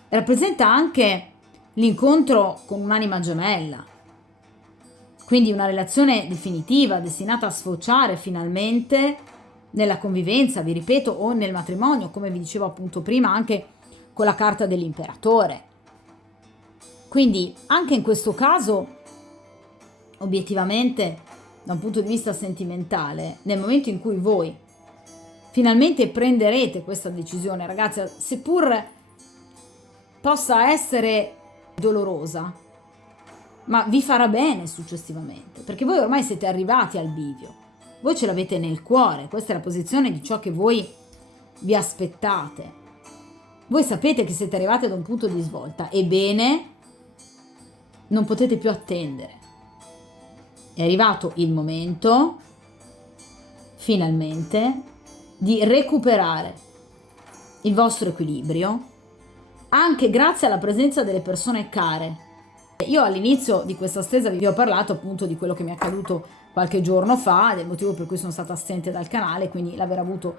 Rappresenta anche l'incontro con un'anima gemella, quindi una relazione definitiva destinata a sfociare finalmente nella convivenza, vi ripeto, o nel matrimonio, come vi dicevo appunto prima anche con la carta dell'imperatore. Quindi anche in questo caso, obiettivamente, da un punto di vista sentimentale, nel momento in cui voi finalmente prenderete questa decisione, ragazzi, seppur possa essere dolorosa, ma vi farà bene successivamente, perché voi ormai siete arrivati al bivio, voi ce l'avete nel cuore, questa è la posizione di ciò che voi vi aspettate, voi sapete che siete arrivati ad un punto di svolta, ebbene non potete più attendere, è arrivato il momento finalmente di recuperare il vostro equilibrio anche grazie alla presenza delle persone care. Io all'inizio di questa stesa vi ho parlato appunto di quello che mi è accaduto qualche giorno fa, del motivo per cui sono stata assente dal canale, quindi l'aver avuto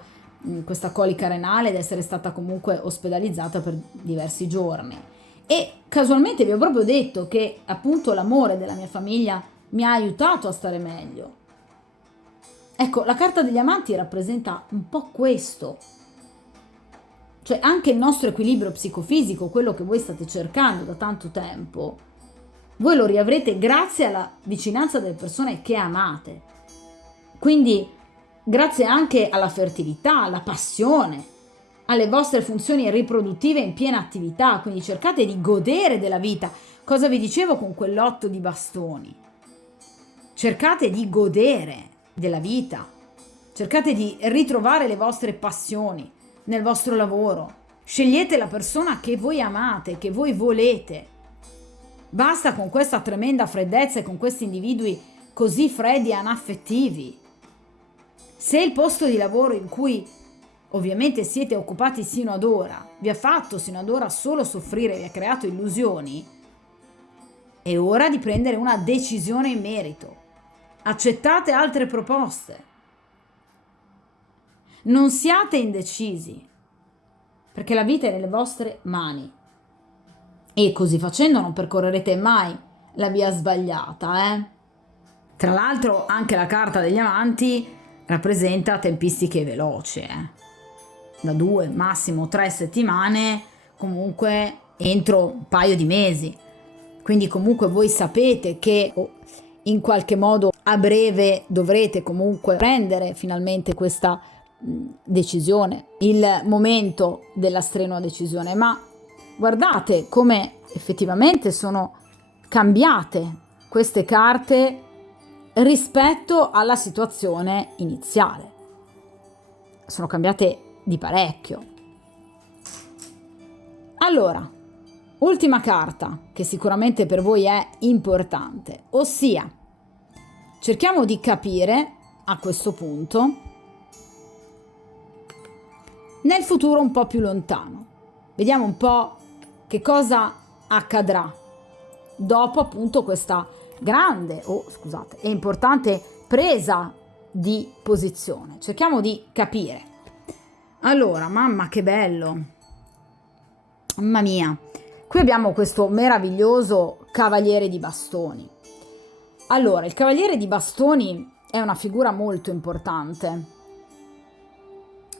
questa colica renale ed essere stata comunque ospedalizzata per diversi giorni. E casualmente vi ho proprio detto che appunto l'amore della mia famiglia mi ha aiutato a stare meglio. Ecco, la carta degli amanti rappresenta un po' questo. Cioè anche il nostro equilibrio psicofisico, quello che voi state cercando da tanto tempo, voi lo riavrete grazie alla vicinanza delle persone che amate. Quindi grazie anche alla fertilità, alla passione, alle vostre funzioni riproduttive in piena attività, quindi cercate di godere della vita. Cosa vi dicevo con quell'8 di bastoni? Cercate di godere della vita, cercate di ritrovare le vostre passioni nel vostro lavoro, scegliete la persona che voi amate, che voi volete. Basta con questa tremenda freddezza e con questi individui così freddi e anaffettivi. Se il posto di lavoro in cui ovviamente siete occupati sino ad ora vi ha fatto sino ad ora solo soffrire, vi ha creato illusioni, è ora di prendere una decisione in merito. Accettate altre proposte. Non siate indecisi, perché la vita è nelle vostre mani. E così facendo non percorrerete mai la via sbagliata, eh? Tra l'altro anche la carta degli amanti rappresenta tempistiche veloci, da 2, massimo 3 settimane, comunque entro un paio di mesi. Quindi comunque voi sapete che in qualche modo a breve dovrete comunque prendere finalmente questa decisione, il momento della strenua decisione, ma guardate come effettivamente sono cambiate queste carte rispetto alla situazione iniziale. Sono cambiate di parecchio. Allora, ultima carta che sicuramente per voi è importante, ossia cerchiamo di capire a questo punto nel futuro un po' più lontano. Vediamo un po' che cosa accadrà dopo appunto questa grande e importante presa di posizione. Cerchiamo di capire. Allora, mamma che bello, mamma mia, qui abbiamo questo meraviglioso cavaliere di bastoni. Allora, il cavaliere di bastoni è una figura molto importante.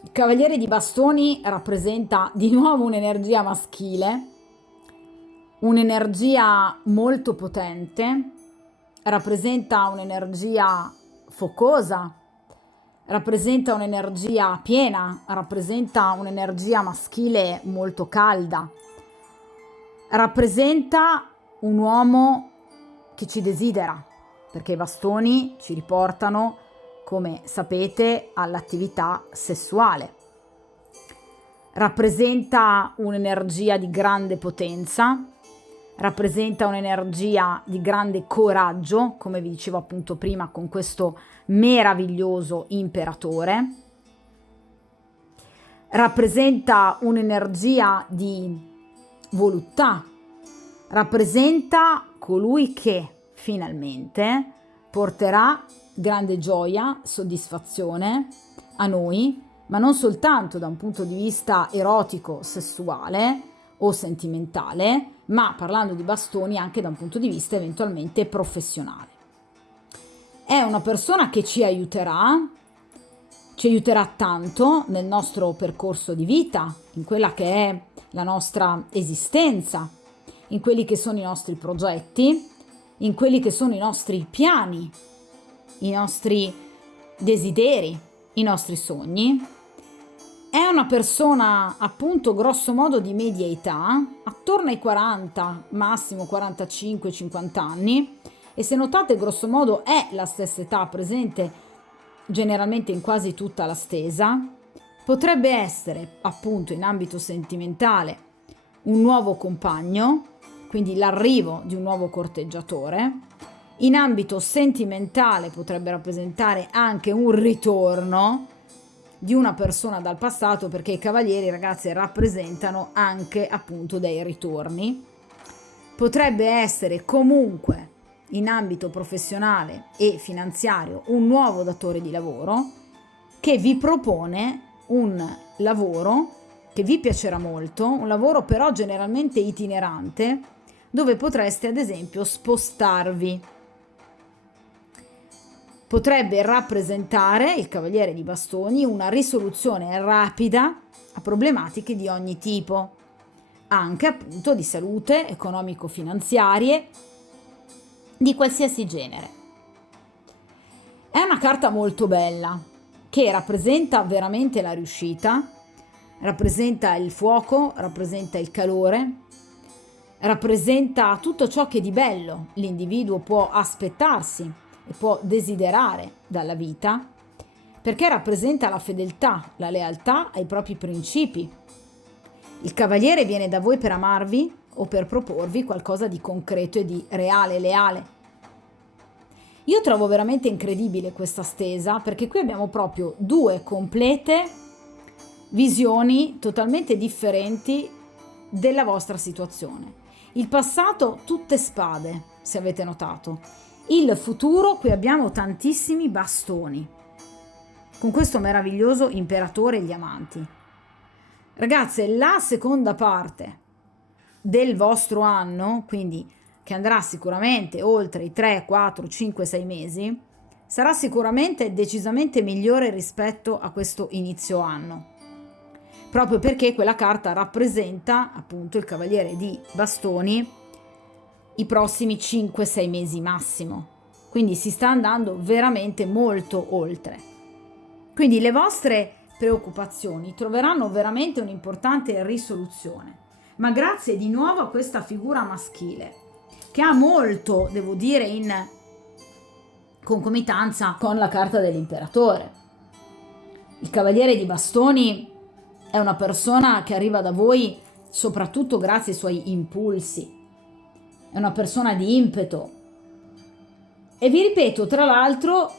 Il cavaliere di bastoni rappresenta di nuovo un'energia maschile, un'energia molto potente, rappresenta un'energia focosa, rappresenta un'energia piena, rappresenta un'energia maschile molto calda, rappresenta un uomo che ci desidera, perché i bastoni ci riportano, come sapete, all'attività sessuale. Rappresenta un'energia di grande potenza, rappresenta un'energia di grande coraggio, come vi dicevo appunto prima con questo meraviglioso imperatore. Rappresenta un'energia di voluttà, rappresenta colui che finalmente porterà grande gioia, soddisfazione a noi, ma non soltanto da un punto di vista erotico, sessuale o sentimentale, ma parlando di bastoni anche da un punto di vista eventualmente professionale. È una persona che ci aiuterà tanto nel nostro percorso di vita, in quella che è la nostra esistenza, in quelli che sono i nostri progetti, in quelli che sono i nostri piani, i nostri desideri, i nostri sogni. È una persona appunto grosso modo di media età, attorno ai 40, massimo 45-50 anni, e se notate grosso modo è la stessa età presente generalmente in quasi tutta la stesa. Potrebbe essere appunto in ambito sentimentale un nuovo compagno, quindi l'arrivo di un nuovo corteggiatore. In ambito sentimentale potrebbe rappresentare anche un ritorno di una persona dal passato, perché i cavalieri, ragazzi, rappresentano anche appunto dei ritorni. Potrebbe essere comunque in ambito professionale e finanziario un nuovo datore di lavoro che vi propone un lavoro che vi piacerà molto, un lavoro però generalmente itinerante, dove potreste ad esempio spostarvi. Potrebbe rappresentare il cavaliere di bastoni una risoluzione rapida a problematiche di ogni tipo, anche appunto di salute, economico-finanziarie, di qualsiasi genere. È una carta molto bella, che rappresenta veramente la riuscita, rappresenta il fuoco, rappresenta il calore, rappresenta tutto ciò che di bello l'individuo può aspettarsi e può desiderare dalla vita, perché rappresenta la fedeltà, la lealtà ai propri principi. Il cavaliere viene da voi per amarvi o per proporvi qualcosa di concreto e di reale, leale. Io trovo veramente incredibile questa stesa, perché qui abbiamo proprio due complete visioni totalmente differenti della vostra situazione. Il passato, tutte spade, se avete notato. Il futuro, qui abbiamo tantissimi bastoni, con questo meraviglioso imperatore e gli amanti. Ragazze, la seconda parte del vostro anno, quindi che andrà sicuramente oltre i 3, 4, 5, 6 mesi, sarà sicuramente decisamente migliore rispetto a questo inizio anno, proprio perché quella carta rappresenta appunto il cavaliere di bastoni, i prossimi 5-6 mesi massimo, quindi si sta andando veramente molto oltre. Quindi le vostre preoccupazioni troveranno veramente un'importante risoluzione, ma grazie di nuovo a questa figura maschile che ha molto, devo dire, in concomitanza con la carta dell'imperatore. Il cavaliere di bastoni è una persona che arriva da voi soprattutto grazie ai suoi impulsi, è una persona di impeto e vi ripeto, tra l'altro,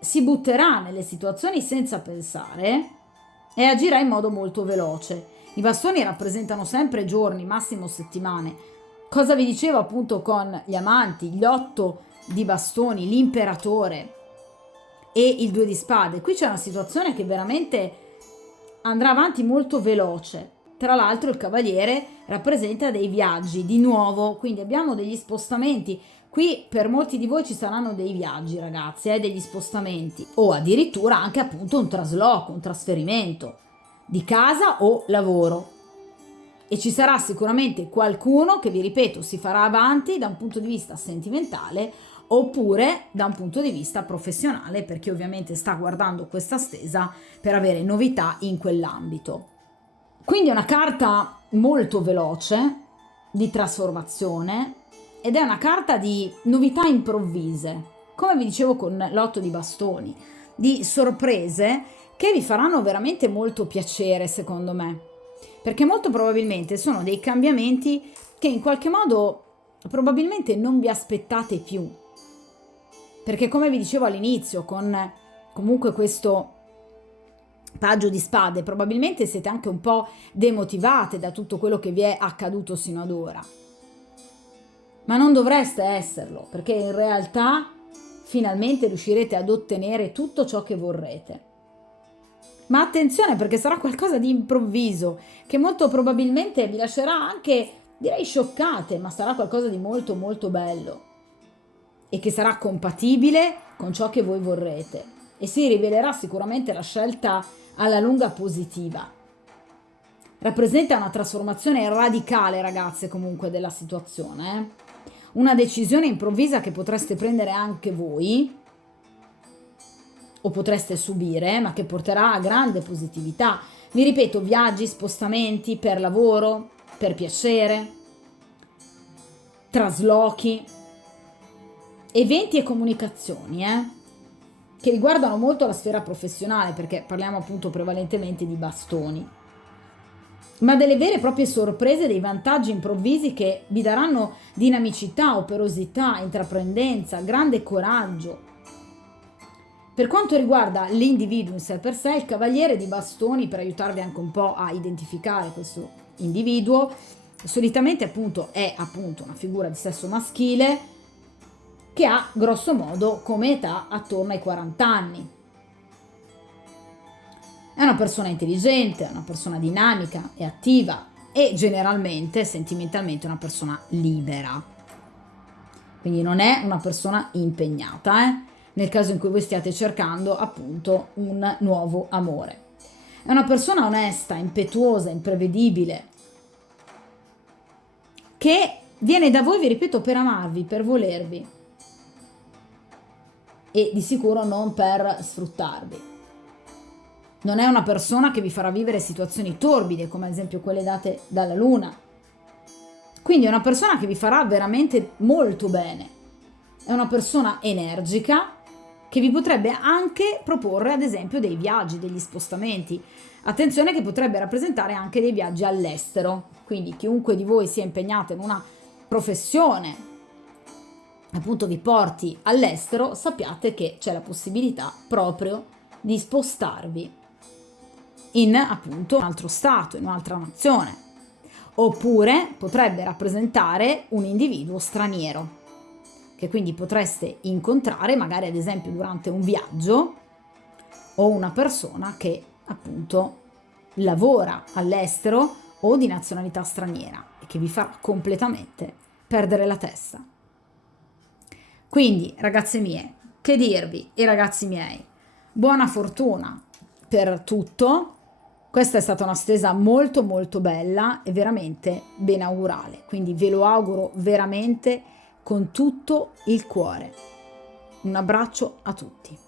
si butterà nelle situazioni senza pensare e agirà in modo molto veloce. I bastoni rappresentano sempre giorni, massimo settimane. Cosa vi dicevo appunto con gli amanti, gli 8 di bastoni, l'imperatore e il 2 di spade? Qui c'è una situazione che veramente andrà avanti molto veloce. Tra l'altro il cavaliere rappresenta dei viaggi, di nuovo, quindi abbiamo degli spostamenti. Qui per molti di voi ci saranno dei viaggi, ragazzi, degli spostamenti o addirittura anche appunto un trasloco, un trasferimento di casa o lavoro. E ci sarà sicuramente qualcuno che, vi ripeto, si farà avanti da un punto di vista sentimentale oppure da un punto di vista professionale, perché ovviamente sta guardando questa stesa per avere novità in quell'ambito. Quindi è una carta molto veloce di trasformazione ed è una carta di novità improvvise, come vi dicevo con l'otto di bastoni, di sorprese che vi faranno veramente molto piacere, secondo me, perché molto probabilmente sono dei cambiamenti che in qualche modo probabilmente non vi aspettate più, perché come vi dicevo all'inizio, con comunque questo paggio di spade, probabilmente siete anche un po' demotivate da tutto quello che vi è accaduto sino ad ora, ma non dovreste esserlo, perché in realtà finalmente riuscirete ad ottenere tutto ciò che vorrete. Ma attenzione, perché sarà qualcosa di improvviso che molto probabilmente vi lascerà anche, direi, scioccate, ma sarà qualcosa di molto molto bello e che sarà compatibile con ciò che voi vorrete e si rivelerà sicuramente la scelta alla lunga positiva. Rappresenta una trasformazione radicale, ragazze, comunque della situazione, una decisione improvvisa che potreste prendere anche voi o potreste subire, ma che porterà a grande positività. Vi ripeto, viaggi, spostamenti per lavoro, per piacere, traslochi, eventi e comunicazioni, che riguardano molto la sfera professionale, perché parliamo appunto prevalentemente di bastoni, ma delle vere e proprie sorprese, dei vantaggi improvvisi che vi daranno dinamicità, operosità, intraprendenza, grande coraggio. Per quanto riguarda l'individuo in sé per sé, il cavaliere di bastoni, per aiutarvi anche un po' a identificare questo individuo, solitamente appunto è appunto una figura di sesso maschile che ha grosso modo come età attorno ai 40 anni. È una persona intelligente, è una persona dinamica e attiva e generalmente, sentimentalmente, una persona libera. Quindi non è una persona impegnata, nel caso in cui voi stiate cercando appunto un nuovo amore. È una persona onesta, impetuosa, imprevedibile, che viene da voi, vi ripeto, per amarvi, per volervi e di sicuro non per sfruttarvi. Non è una persona che vi farà vivere situazioni torbide, come ad esempio quelle date dalla luna. Quindi è una persona che vi farà veramente molto bene. È una persona energica che vi potrebbe anche proporre ad esempio dei viaggi, degli spostamenti. Attenzione, che potrebbe rappresentare anche dei viaggi all'estero. Quindi chiunque di voi sia impegnato in una professione, appunto vi porti all'estero, sappiate che c'è la possibilità proprio di spostarvi in appunto un altro stato, in un'altra nazione, oppure potrebbe rappresentare un individuo straniero che quindi potreste incontrare magari ad esempio durante un viaggio, o una persona che appunto lavora all'estero o di nazionalità straniera e che vi farà completamente perdere la testa. Quindi, ragazze mie, che dirvi, e ragazzi miei, buona fortuna per tutto. Questa è stata una stesa molto molto bella e veramente benaugurale, quindi ve lo auguro veramente con tutto il cuore. Un abbraccio a tutti.